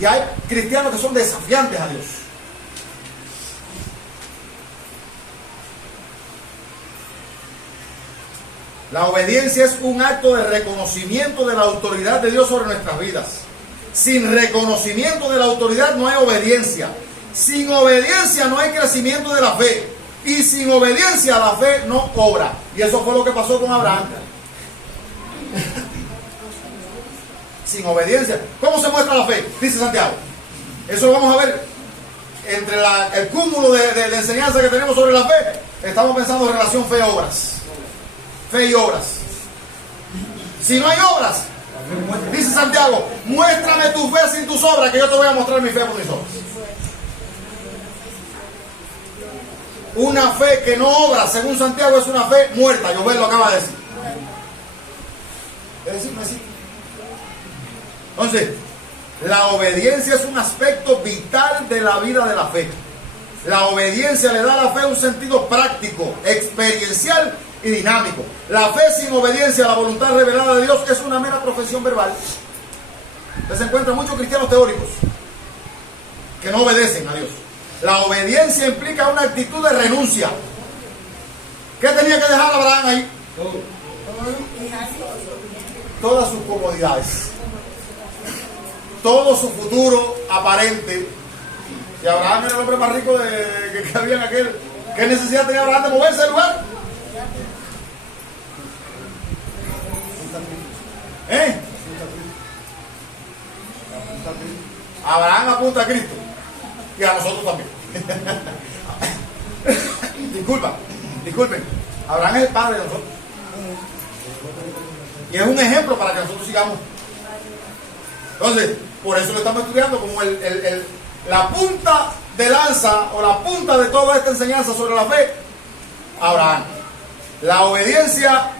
Y hay cristianos que son desafiantes a Dios. La obediencia es un acto de reconocimiento de la autoridad de Dios sobre nuestras vidas. Sin reconocimiento de la autoridad no hay obediencia. Sin obediencia no hay crecimiento de la fe. Y sin obediencia la fe no obra. Y eso fue lo que pasó con Abraham. Sin obediencia. ¿Cómo se muestra la fe? Dice Santiago. Eso lo vamos a ver entre el cúmulo de enseñanza que tenemos sobre la fe. Estamos pensando en relación fe-obras. Fe y obras. Si no hay obras, dice Santiago, muéstrame tu fe sin tus obras, que yo te voy a mostrar mi fe por mis obras. Una fe que no obra, según Santiago, es una fe muerta. Jovel lo acaba de decir. Es decir, sí. Entonces, la obediencia es un aspecto vital de la vida de la fe. La obediencia le da a la fe un sentido práctico, experiencial y dinámico. La fe sin obediencia a la voluntad revelada de Dios es una mera profesión verbal. Entonces se encuentran muchos cristianos teóricos que no obedecen a Dios. La obediencia implica una actitud de renuncia. ¿Qué tenía que dejar Abraham ahí? Todas sus comodidades, todo su futuro aparente. Y Abraham era el hombre más rico que había en aquel. ¿Qué necesidad tenía Abraham de moverse del lugar? Abraham apunta a Cristo y a nosotros también. Disculpen. Abraham es el padre de nosotros y es un ejemplo para que nosotros sigamos. Entonces, por eso lo estamos estudiando como la punta de lanza o la punta de toda esta enseñanza sobre la fe. Abraham, la obediencia.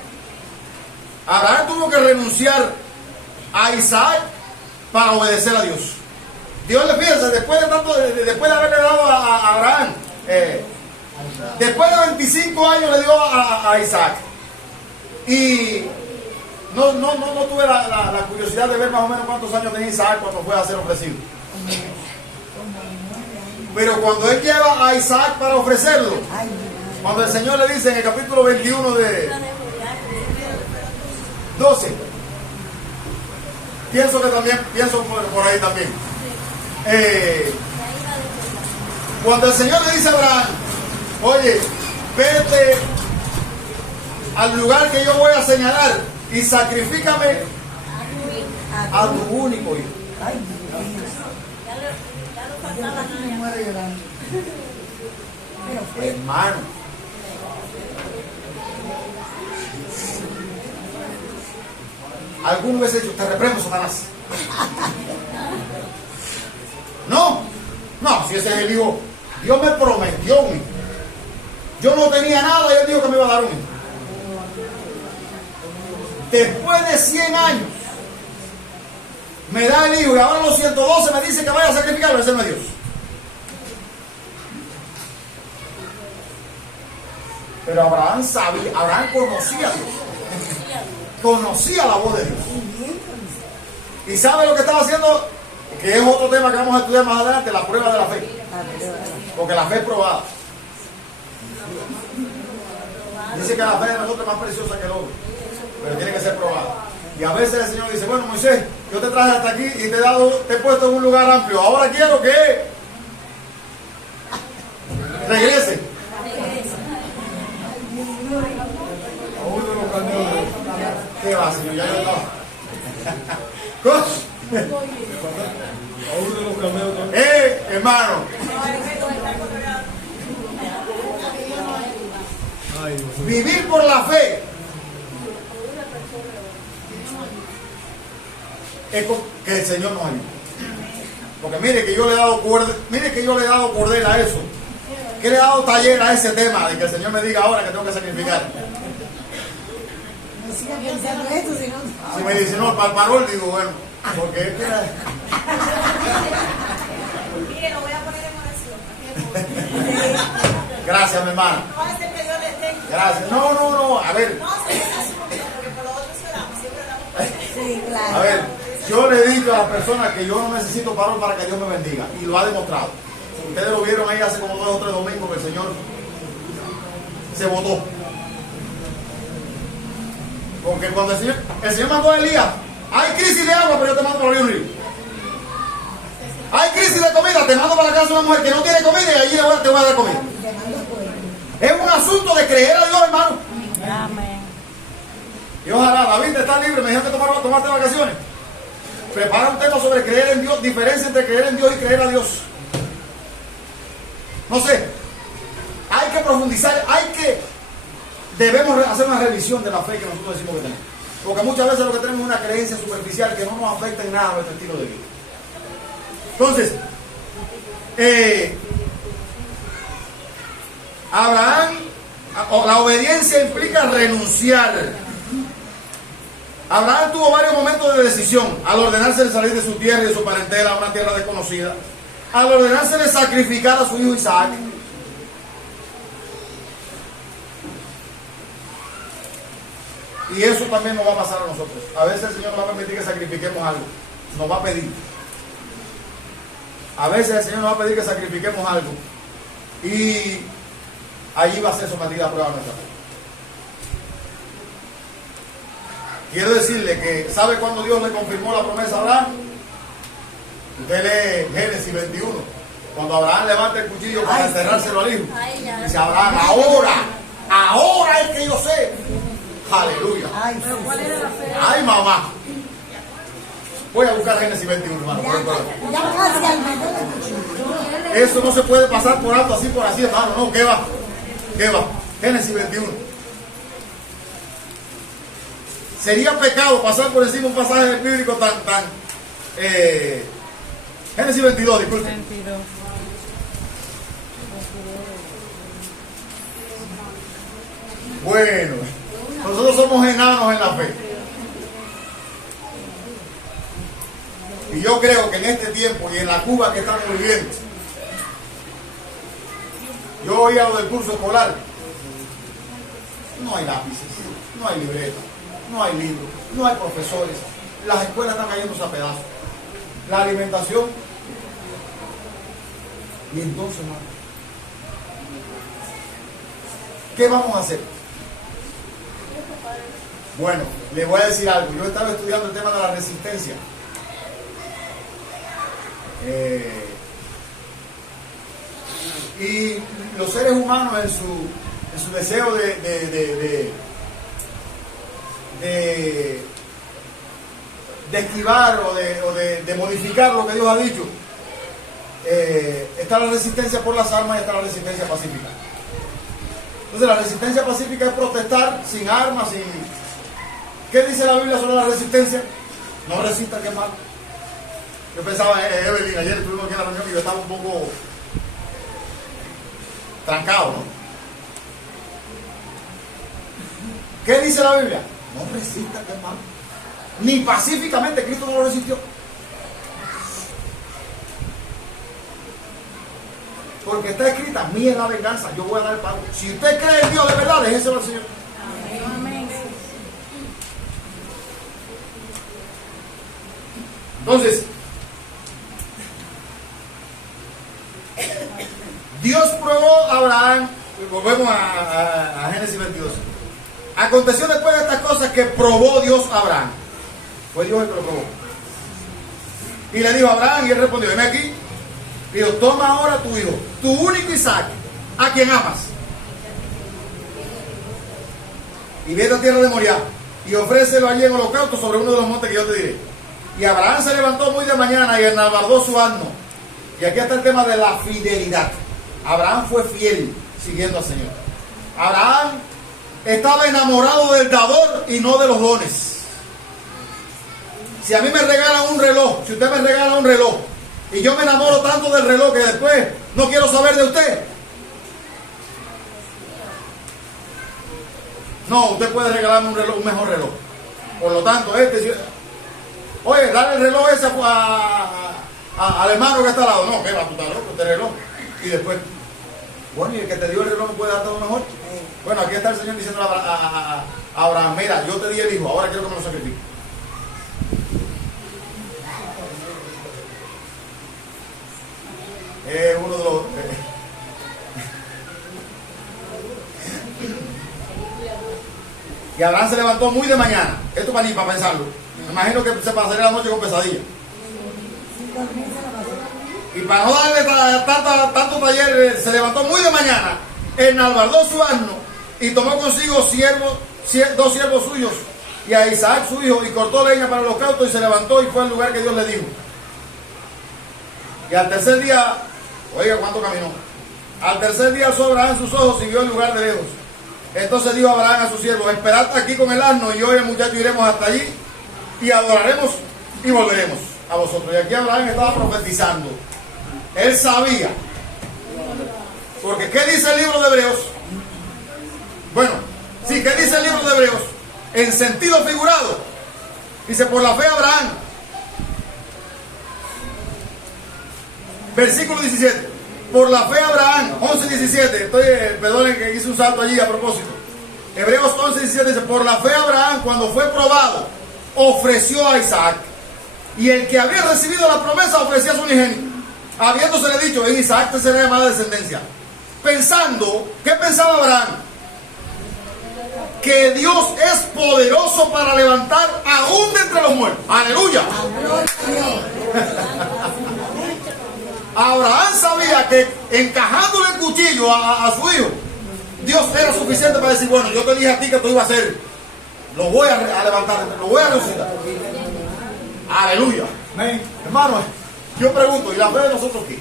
Abraham tuvo que renunciar a Isaac para obedecer a Dios. Dios le piensa, después de haberle dado a Abraham, después de 25 años le dio a Isaac. Y no tuve la curiosidad de ver más o menos cuántos años tenía Isaac cuando fue a ser ofrecido. Pero cuando él lleva a Isaac para ofrecerlo, cuando el Señor le dice en el capítulo 21 de 12, pienso por ahí también. Cuando el Señor le dice a Abraham, oye, vete al lugar que yo voy a señalar y sacrifícame a tu único hijo. Hermano, alguno hubiese dicho, te reprendo, Satanás. No, si ese es el hijo, Dios me prometió un hijo. Yo no tenía nada y él dijo que me iba a dar un hijo. Después de 100 años me da el hijo y ahora a los 112 me dice que vaya a sacrificarlo. Ese no es Dios. Pero Abraham conocía a Dios, conocía la voz de Dios. Y sabe lo que estaba haciendo, que es otro tema que vamos a estudiar más adelante, la prueba de la fe. Porque la fe es probada. Dice que la fe de nosotros es más preciosa que el oro, pero tiene que ser probada. Y a veces el Señor dice, bueno, Moisés, yo te traje hasta aquí y te he puesto en un lugar amplio. Ahora quiero que regrese. ¿Qué va, Señor? Ya no estaba. Hermano. Vivir por la fe es que el Señor nos ayude. Porque mire que yo le he dado cordel a eso. Que le he dado taller a ese tema de que el Señor me diga ahora que tengo que sacrificar. Si me dice no, para el parol, digo bueno, porque es que Mire, lo voy a poner en oración. gracias, mi hermano. No va a ser que Dios le esté. Gracias. No, a ver. No, si es así, porque por los otros oramos, siempre oramos por él. Sí, claro. A ver, yo le digo a las personas que yo no necesito parol para que Dios me bendiga. Y lo ha demostrado. Ustedes lo vieron ahí hace como 2 o 3 domingos que el Señor se votó. Porque cuando el Señor mandó a Elías, hay crisis de agua, pero yo te mando para el río. Hay crisis de comida, te mando para la casa de una mujer que no tiene comida y allí te voy a dar comida. Es un asunto de creer a Dios, hermano. Amén. Y ojalá, David está libre, me dijeron que tomarte vacaciones. Prepara un tema sobre creer en Dios, diferencia entre creer en Dios y creer a Dios. No sé, hay que profundizar, debemos hacer una revisión de la fe que nosotros decimos que tenemos. Porque muchas veces lo que tenemos es una creencia superficial que no nos afecta en nada a nuestro estilo de vida. Entonces, Abraham, la obediencia implica renunciar. Abraham tuvo varios momentos de decisión al ordenarse de salir de su tierra y de su parentela a una tierra desconocida, al ordenarse de sacrificar a su hijo Isaac. Y eso también nos va a pasar a nosotros. A veces el Señor nos va a permitir que sacrifiquemos algo. Nos va a pedir. A veces el Señor nos va a pedir que sacrifiquemos algo. Y allí va a ser sometida a prueba nuestra fe. Quiero decirle que, ¿sabe cuándo Dios le confirmó la promesa a Abraham? Usted lee Génesis 21. Cuando Abraham levanta el cuchillo para enterrárselo al hijo. Dice Abraham, ahora es que yo sé. Aleluya. Ay, mamá. Voy a buscar Génesis 21, hermano. Eso no se puede pasar por alto así, por así, hermano. No, ¿qué va? Génesis 21. Sería pecado pasar por encima un pasaje bíblico tan Génesis 22, disculpe. 22. Bueno, nosotros somos enanos en la fe. Y yo creo que en este tiempo y en la Cuba que estamos viviendo, yo oía lo del curso escolar. no hay lápices, no hay libreta, no hay libros, no hay profesores, las escuelas están cayéndose a pedazos, la alimentación. Y entonces, hermano, ¿qué vamos a hacer? Bueno, les voy a decir algo. Yo estaba estudiando el tema de la resistencia. Y los seres humanos en su deseo de esquivar o de modificar lo que Dios ha dicho, está la resistencia por las armas y está la resistencia pacífica. Entonces la resistencia pacífica es protestar sin armas, sin... ¿Qué dice la Biblia sobre la resistencia? No resista, que mal. Yo pensaba, Evelyn, ayer estuvimos aquí en la reunión y yo estaba un poco trancado, ¿no? ¿Qué dice la Biblia? No resista, que mal. Ni pacíficamente, Cristo no lo resistió. Porque está escrita, mía es la venganza, yo voy a dar el pago. Si usted cree en Dios de verdad, déjeselo al Señor. Amén. Entonces, Dios probó a Abraham, volvemos a Génesis 22. Aconteció después de estas cosas que probó Dios a Abraham. Fue Dios el que lo probó. Y le dijo a Abraham, y él respondió, ven aquí. Dijo, toma ahora tu hijo, tu único Isaac, a quien amas, y vete a tierra de Moriah, y ofrécelo allí en holocausto sobre uno de los montes que yo te diré. Y Abraham se levantó muy de mañana y enalbardó su asno. Y aquí está el tema de la fidelidad. Abraham fue fiel siguiendo al Señor. Abraham estaba enamorado del dador y no de los dones. Si a mí me regalan un reloj, si usted me regala un reloj, y yo me enamoro tanto del reloj que después no quiero saber de usted. No, usted puede regalarme un reloj, un mejor reloj. Por lo tanto, oye, dale el reloj ese al hermano que está al lado. No, ¿qué va? Tú estás loco, este reloj. Y después, bueno, y el que te dio el reloj me puede dar todo mejor. Bueno, aquí está el Señor diciendo a Abraham, mira, yo te di el hijo, ahora quiero que me lo sacrifique. Uno de los... Y Abraham se levantó muy de mañana. Esto para ni para pensarlo. Me imagino que se pasaría la noche con pesadilla. Y para no darle tanto taller, se levantó muy de mañana, enalbardó su asno y tomó consigo dos siervos suyos y a Isaac su hijo, y cortó leña para el holocausto y se levantó y fue al lugar que Dios le dijo. Y al tercer día, oiga cuánto caminó, al tercer día alzó Abraham sus ojos y vio el lugar de lejos. Entonces dijo Abraham a su siervo, esperad aquí con el asno y yo y el muchacho iremos hasta allí y adoraremos y volveremos a vosotros. Y aquí Abraham estaba profetizando. Él sabía. Porque ¿qué dice el libro de Hebreos? Bueno, sí, ¿qué dice el libro de Hebreos? En sentido figurado. Dice, por la fe Abraham. Versículo 17. Por la fe Abraham, 11:17. Perdonen que hice un salto allí a propósito. Hebreos 11:17 dice, por la fe Abraham, cuando fue probado, ofreció a Isaac. Y el que había recibido la promesa ofrecía a su unigénito, habiéndosele dicho, en Isaac te será llamada descendencia. Pensando, ¿qué pensaba Abraham? Que Dios es poderoso para levantar aún de entre los muertos. ¡Aleluya! Abraham sabía que encajándole el cuchillo a su hijo, Dios era suficiente para decir, bueno, yo te dije a ti que tú ibas a hacer, lo voy a levantar, lo voy a resucitar. Aleluya. Amén. Hermano, yo pregunto, ¿y la fe de nosotros qué?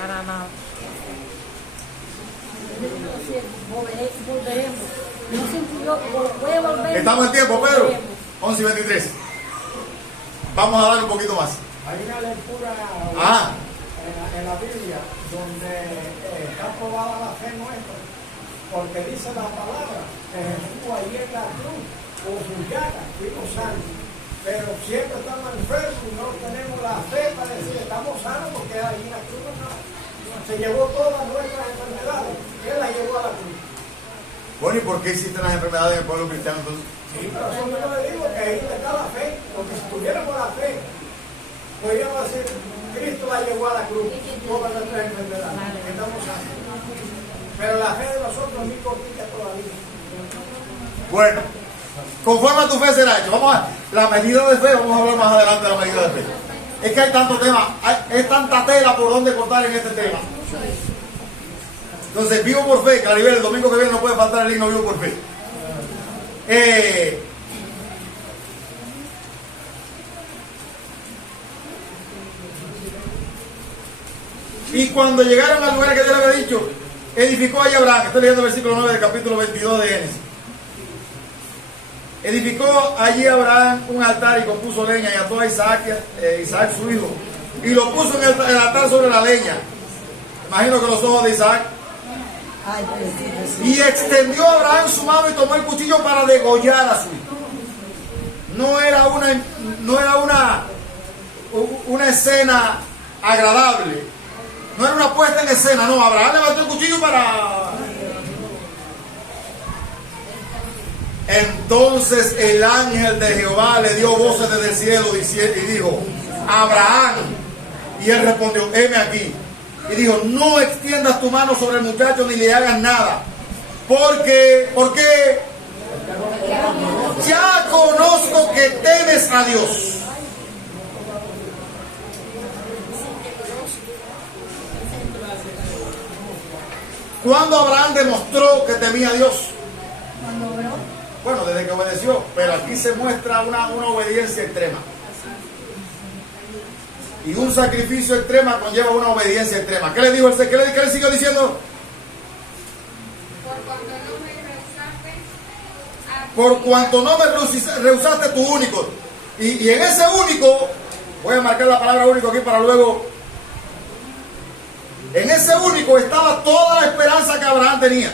Para nada. Estamos en tiempo, Pedro. 11:23. Vamos a dar un poquito más. Hay una lectura en la Biblia donde está probada la fe nuestra, porque dice la palabra que Jesús allí en la cruz, con sus llagas, fuimos sanos, pero siempre estamos enfermos y no tenemos la fe para decir estamos sanos, porque allí en la cruz no se llevó todas nuestras enfermedades, Él las llevó a la cruz. Bueno, ¿y por qué existen las enfermedades en el pueblo cristiano entonces? Sí, pero eso yo le digo que ahí está la fe, porque si tuviéramos la fe, podríamos decir, Cristo la llevó a la cruz, todas nuestras enfermedades, estamos sanos. Pero la fe de nosotros es muy cortita todavía. Bueno, conforme a tu fe será hecho. Vamos a la medida de fe, vamos a hablar más adelante de la medida de fe. Es que hay tanto tema, es tanta tela por donde cortar en este tema. Entonces, vivo por fe, Claribel, el domingo que viene no puede faltar el himno vivo por fe. Y cuando llegaron al lugar que Dios le había dicho, edificó allí Abraham. Estoy leyendo el versículo 9 del capítulo 22 de Génesis. Edificó allí Abraham un altar y compuso leña y ató a Isaac su hijo. Y lo puso en el altar sobre la leña. Imagino que los ojos de Isaac. Y extendió Abraham su mano y tomó el cuchillo para degollar a su hijo. No era una escena agradable. No era una puesta en escena. No, Abraham levantó el cuchillo para... Entonces el ángel de Jehová le dio voces desde el cielo y dijo: Abraham. Y él respondió: heme aquí. Y dijo: no extiendas tu mano sobre el muchacho ni le hagas nada, porque ya conozco que temes a Dios. ¿Cuándo Abraham demostró que temía a Dios? Bueno, desde que obedeció, pero aquí se muestra una obediencia extrema. Y un sacrificio extremo conlleva una obediencia extrema. ¿Qué le dijo qué le siguió diciendo? Por cuanto no me rehusaste tu único. Y en ese único, voy a marcar la palabra único aquí para luego. En ese único estaba toda la esperanza que Abraham tenía.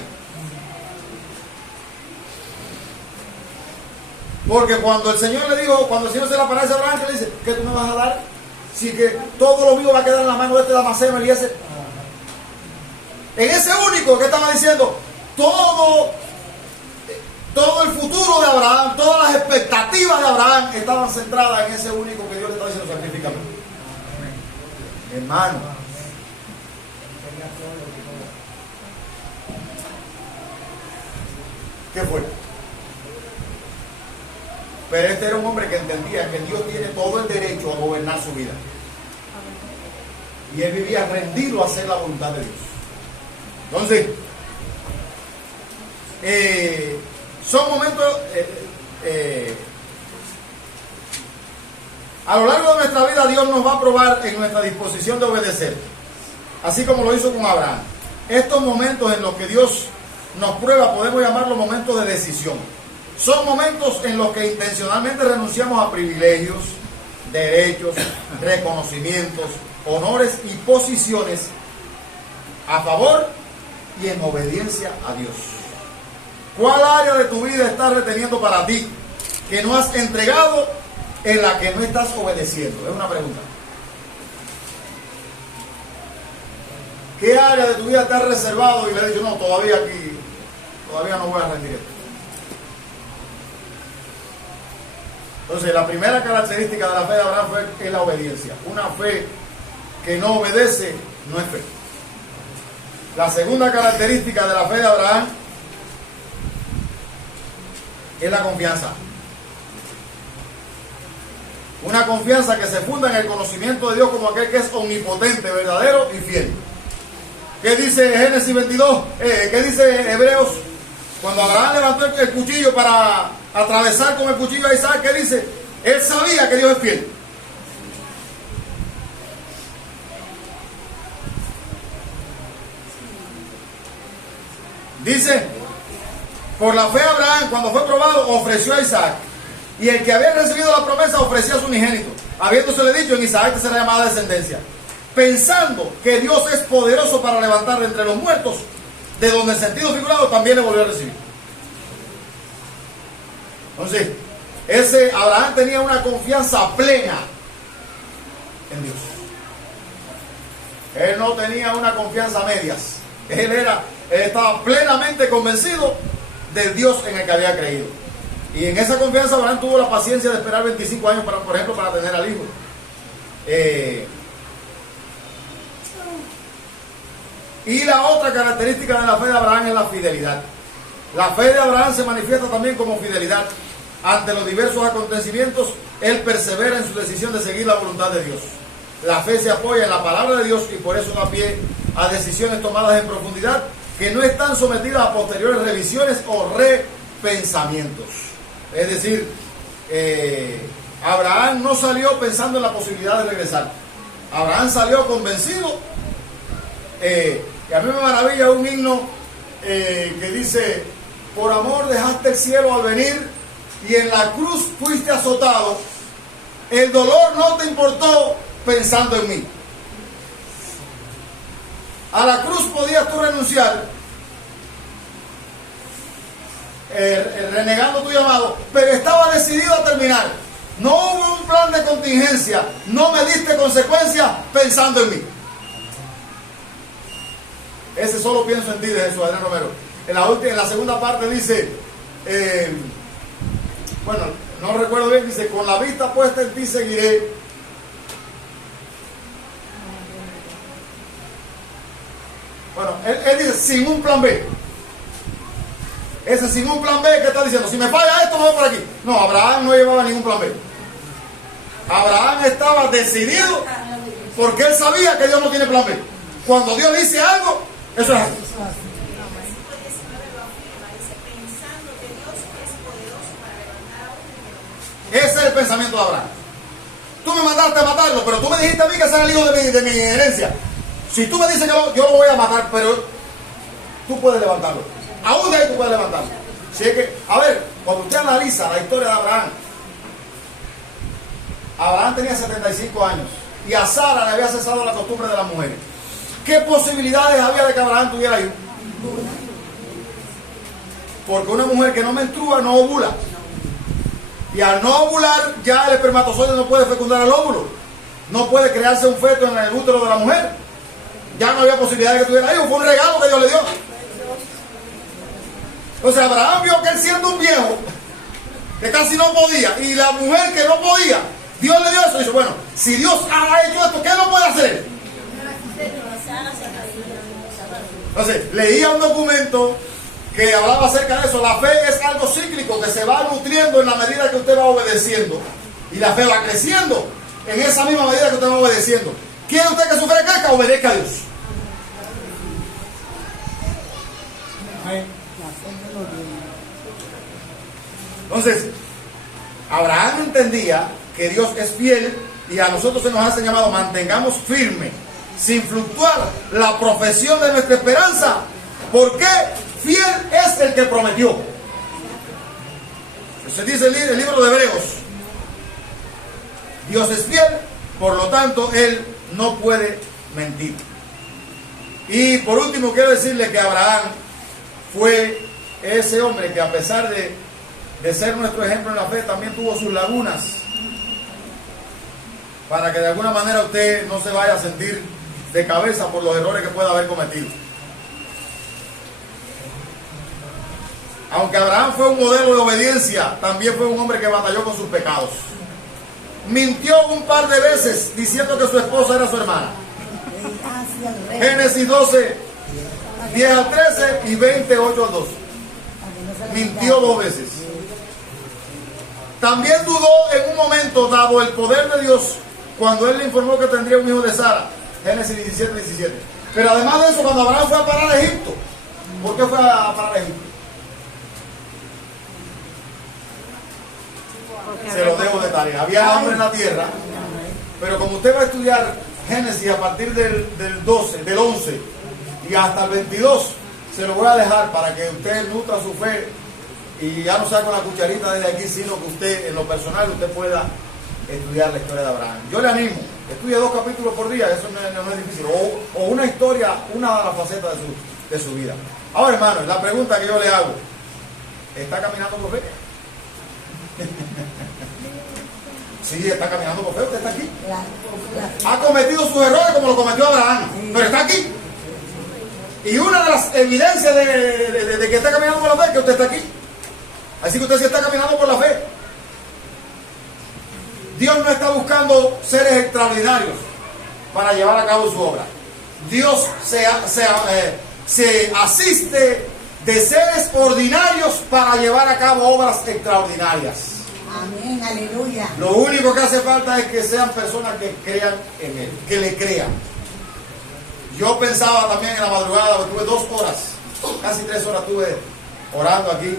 Porque cuando el Señor se le aparece a Abraham, le dice: ¿qué tú me vas a dar? Si que todo lo mío va a quedar en la mano de este Damaseno, Eliezer. En ese único que estaba diciendo, todo el futuro de Abraham, todas las expectativas de Abraham estaban centradas en ese único que Dios le estaba diciendo: sacrifícame. Hermano, ¿qué fue? Pero este era un hombre que entendía que Dios tiene todo el derecho a gobernar su vida. Y él vivía rendido a hacer la voluntad de Dios. Entonces, son momentos... a lo largo de nuestra vida Dios nos va a probar en nuestra disposición de obedecer. Así como lo hizo con Abraham. Estos momentos en los que Dios nos prueba podemos llamarlos momentos de decisión. Son momentos en los que intencionalmente renunciamos a privilegios, derechos, reconocimientos, honores y posiciones a favor y en obediencia a Dios. ¿Cuál área de tu vida estás reteniendo para ti que no has entregado, en la que no estás obedeciendo? Es una pregunta. ¿Qué área de tu vida te has reservado y le has dicho: no, todavía no voy a rendir esto? Entonces, la primera característica de la fe de Abraham es la obediencia. Una fe que no obedece no es fe. La segunda característica de la fe de Abraham es la confianza. Una confianza que se funda en el conocimiento de Dios como aquel que es omnipotente, verdadero y fiel. ¿Qué dice Génesis 22? ¿Qué dice Hebreos? Cuando Abraham levantó el cuchillo para atravesar con el cuchillo a Isaac, ¿qué dice? Él sabía que Dios es fiel. Dice: por la fe Abraham, cuando fue probado, ofreció a Isaac. Y el que había recibido la promesa ofrecía a su unigénito, habiéndosele dicho: en Isaac te será llamada descendencia. Pensando que Dios es poderoso para levantar de entre los muertos, de donde en sentido figurado también le volvió a recibir. Entonces, Abraham tenía una confianza plena en Dios. Él no tenía una confianza a medias. Él estaba plenamente convencido del Dios en el que había creído. Y en esa confianza Abraham tuvo la paciencia de esperar 25 años, por ejemplo, para tener al hijo. Y la otra característica de la fe de Abraham es la fidelidad. La fe de Abraham se manifiesta también como fidelidad. Ante los diversos acontecimientos, él persevera en su decisión de seguir la voluntad de Dios. La fe se apoya en la palabra de Dios y por eso da pie a decisiones tomadas en profundidad que no están sometidas a posteriores revisiones o repensamientos. Es decir, Abraham no salió pensando en la posibilidad de regresar. Abraham salió convencido. Y a mí me maravilla un himno que dice: por amor dejaste el cielo al venir y en la cruz fuiste azotado. El dolor no te importó pensando en mí. A la cruz podías tú renunciar, renegando tu llamado, pero estaba decidido a terminar. No hubo un plan de contingencia, no me diste consecuencias pensando en mí. Ese solo pienso en ti de Jesús Adrián Romero. En la segunda parte dice, bueno, no recuerdo bien, dice: con la vista puesta en ti seguiré. Bueno, él dice sin un plan B. Ese sin un plan B, ¿qué está diciendo? Si me falla esto, me voy por aquí. No, Abraham no llevaba ningún plan B. Abraham estaba decidido porque él sabía que Dios no tiene plan B. Cuando Dios dice algo, eso es así. Ese es el pensamiento de Abraham. Tú me mandaste a matarlo, pero tú me dijiste a mí que ese era el hijo de mi herencia. Si tú me dices que yo lo voy a matar, pero tú puedes levantarlo. Aún de ahí tú puedes levantarlo. Si es que, a ver, cuando usted analiza la historia de Abraham, Abraham tenía 75 años y a Sara le había cesado la costumbre de las mujeres. ¿Qué posibilidades había de que Abraham tuviera hijos? Porque una mujer que no menstrua no ovula. Y al no ovular, ya el espermatozoide no puede fecundar el óvulo. No puede crearse un feto en el útero de la mujer. Ya no había posibilidad de que tuviera hijos. Fue un regalo que Dios le dio. Entonces Abraham vio que él, siendo un viejo que casi no podía, y la mujer que no podía, Dios le dio eso. Y dice: bueno, si Dios ha hecho esto, ¿qué no puede hacer? Entonces leía un documento que hablaba acerca de eso. La fe es algo cíclico que se va nutriendo en la medida que usted va obedeciendo, y la fe va creciendo en esa misma medida que usted va obedeciendo. ¿Quiere usted que su fe crezca? Obedezca a Dios. Entonces, Abraham entendía que Dios es fiel y a nosotros se nos hace llamado: mantengamos firme, sin fluctuar, la profesión de nuestra esperanza, porque fiel es el que prometió. Eso dice el libro de Hebreos. Dios es fiel, por lo tanto, Él no puede mentir. Y por último, quiero decirle que Abraham fue ese hombre que, a pesar de ser nuestro ejemplo en la fe, también tuvo sus lagunas, para que de alguna manera usted no se vaya a sentir de cabeza por los errores que pueda haber cometido. Aunque Abraham fue un modelo de obediencia, también fue un hombre que batalló con sus pecados. Mintió un par de veces diciendo que su esposa era su hermana. Génesis 12, 10 al 13 y 20, 8 al 12. Mintió 2 veces. También dudó en un momento, dado el poder de Dios, cuando él le informó que tendría un hijo de Sara. Génesis 17, 17. Pero además de eso, cuando Abraham fue a parar a Egipto. ¿Por qué fue a parar a Egipto? Se lo debo de tarea. Había hambre en la tierra, pero como usted va a estudiar Génesis a partir del 12, del 11 y hasta el 22, se lo voy a dejar para que usted nutra su fe y ya no sea con la cucharita desde aquí, sino que usted, en lo personal, usted pueda estudiar la historia de Abraham. Yo le animo, estudie 2 capítulos por día, eso no es difícil, o una historia, una de las facetas de su vida. Ahora, hermano, la pregunta que yo le hago: ¿está caminando por fe? Sí, está caminando por fe, usted está aquí. Ha cometido sus errores como lo cometió Abraham, pero está aquí. Y una de las evidencias de que está caminando por la fe es que usted está aquí. Así que usted sí está caminando por la fe. Dios no está buscando seres extraordinarios para llevar a cabo su obra. Dios se asiste de seres ordinarios para llevar a cabo obras extraordinarias. Amén, aleluya. Lo único que hace falta es que sean personas que crean en Él, que le crean. Yo pensaba también en la madrugada, tuve 2 horas, casi 3 horas estuve orando aquí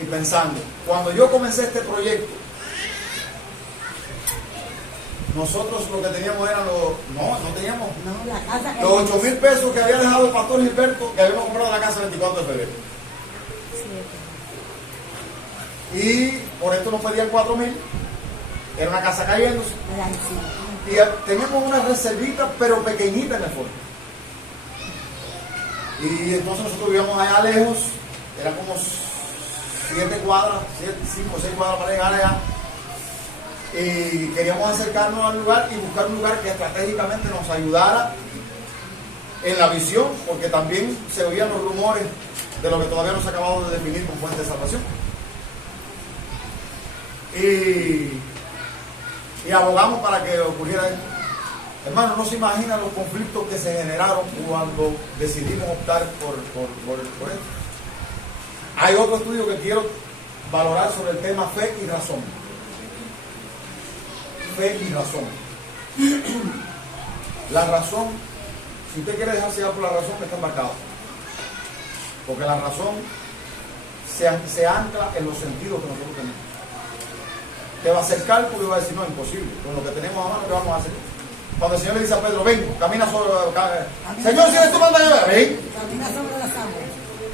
y pensando. Cuando yo comencé este proyecto, nosotros lo que teníamos eran no teníamos No, la casa que los 8,000 pesos que había dejado el pastor Gilberto, que habíamos comprado en la casa el 24 de febrero. Y por esto nos pedían 4,000. Era una casa cayéndose. Y teníamos una reservita, pero pequeñita en el fondo. Y entonces nosotros vivíamos allá lejos. Eran como 7 cuadras, 5 o 6 cuadras para llegar allá. Y queríamos acercarnos al lugar y buscar un lugar que estratégicamente nos ayudara en la visión, porque también se oían los rumores de lo que todavía no se ha acabado de definir como fuente de salvación. Y abogamos para que ocurriera esto. Hermano, no se imagina los conflictos que se generaron cuando decidimos optar por esto. Hay otro estudio que quiero valorar sobre el tema fe y razón. Fe y razón. La razón, si usted quiere dejarse llevar por la razón, está embarcado. Porque la razón se ancla en los sentidos que nosotros tenemos. Te va a hacer cálculo y va a decir, no, imposible. Con lo que tenemos a mano, ¿qué vamos a hacer? Cuando el Señor le dice a Pedro, ven, camina sobre... Señor, si eres tú, manda yo, ven. camina sobre las aguas.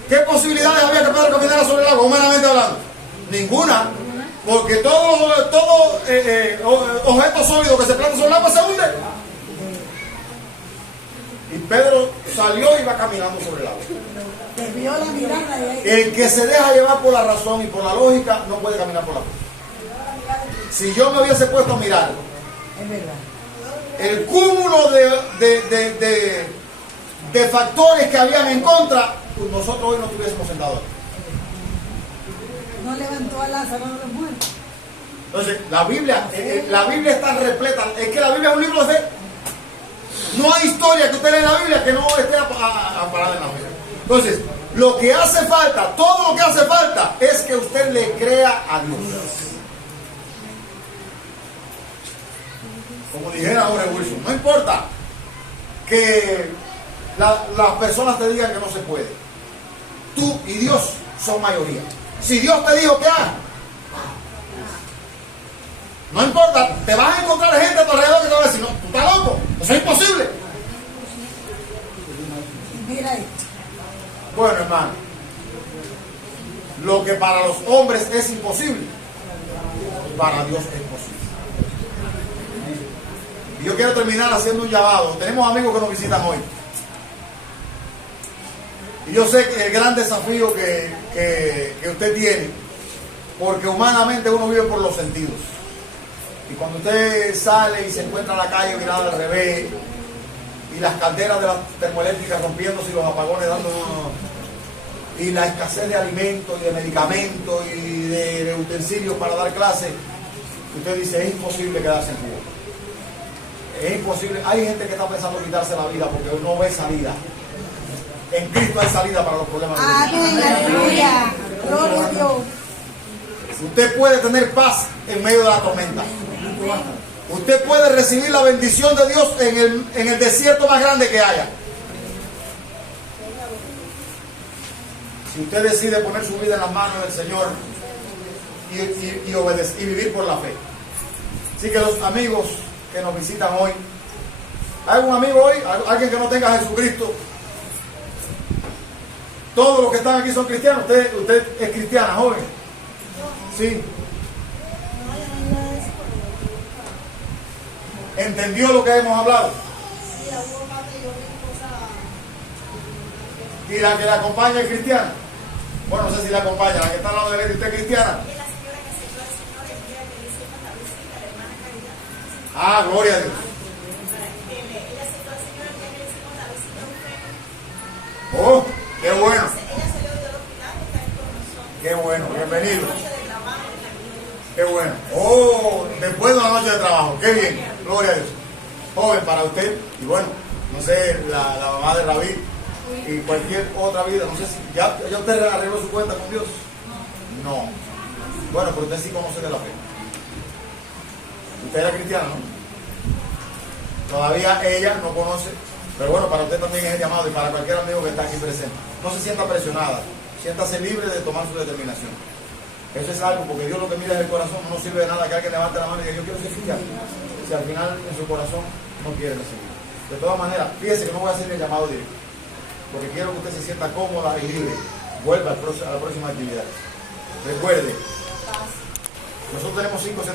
¿Qué posibilidades había que Pedro caminara sobre el agua, humanamente hablando? Ninguna. Porque todo objeto sólido que se planta sobre el agua se hunde. Y Pedro salió y iba caminando sobre el agua. Desvió la mirada de ahí. El que se deja llevar por la razón y por la lógica no puede caminar por la fe. Si yo me hubiese puesto a mirar Es verdad. el cúmulo de factores que habían en contra, pues nosotros hoy no estuviésemos sentados. No levantó a Lázaro de los muertos. Entonces, la Biblia está repleta. Es que la Biblia es un libro de fe. No hay historia que usted lea en la Biblia que no esté amparada en la fe. Entonces, lo que hace falta, todo lo que hace falta, es que usted le crea a Dios. Como dijera ahora Wilson, no importa que las personas te digan que no se puede. Tú y Dios son mayoría. Si Dios te dijo que haga, no importa, te vas a encontrar gente a tu alrededor que te va a decir, no, tú estás loco, eso es imposible. Mira ahí. Bueno, hermano, lo que para los hombres es imposible, para Dios es posible. Y yo quiero terminar haciendo un llamado. Tenemos amigos que nos visitan hoy. Y yo sé que el gran desafío que usted tiene, porque humanamente uno vive por los sentidos. Y cuando usted sale y se encuentra en la calle mirada al revés, y las calderas de las termoeléctricas rompiéndose y los apagones dando, y la escasez de alimentos y de medicamentos y de utensilios para dar clases, usted dice, es imposible quedarse en Cuba. Es imposible. Hay gente que está pensando quitarse la vida porque no ve salida. En Cristo hay salida para los problemas. Amén, aleluya. Gloria a Dios. Usted puede tener paz en medio de la tormenta. Usted puede recibir la bendición de Dios en el desierto más grande que haya. Si usted decide poner su vida en las manos del Señor y obedecer y vivir por la fe. Así que los amigos que nos visitan hoy, ¿hay algún amigo hoy? ¿Alguien que no tenga a Jesucristo? Todos los que están aquí son cristianos. Usted es cristiana, joven. Sí. ¿Entendió lo que hemos hablado? ¿Y la que la acompaña es cristiana? Bueno, no sé si la acompaña. La que está al lado de él, ¿usted es cristiana? Ah, gloria a Dios. Oh. Bienvenido. Qué bueno. Oh, después de una noche de trabajo. Qué bien. Gloria a Dios. Joven para usted. Y bueno, no sé, la mamá de Rabí y cualquier otra vida. No sé si ya usted arregló su cuenta con Dios. No. Bueno, pero usted sí conoce de la fe. Usted era cristiano, ¿no? Todavía ella no conoce. Pero bueno, para usted también es el llamado y para cualquier amigo que está aquí presente. No se sienta presionada. Siéntase libre de tomar su determinación. Eso es algo, porque Dios lo que mira es el corazón. No sirve de nada que alguien levante la mano y diga, yo quiero ser cristiano, si al final en su corazón no quiere recibir. De todas maneras, fíjese que no voy a hacer el llamado directo, porque quiero que usted se sienta cómoda y libre. Vuelva a la próxima actividad. Recuerde, nosotros tenemos 5 centavos.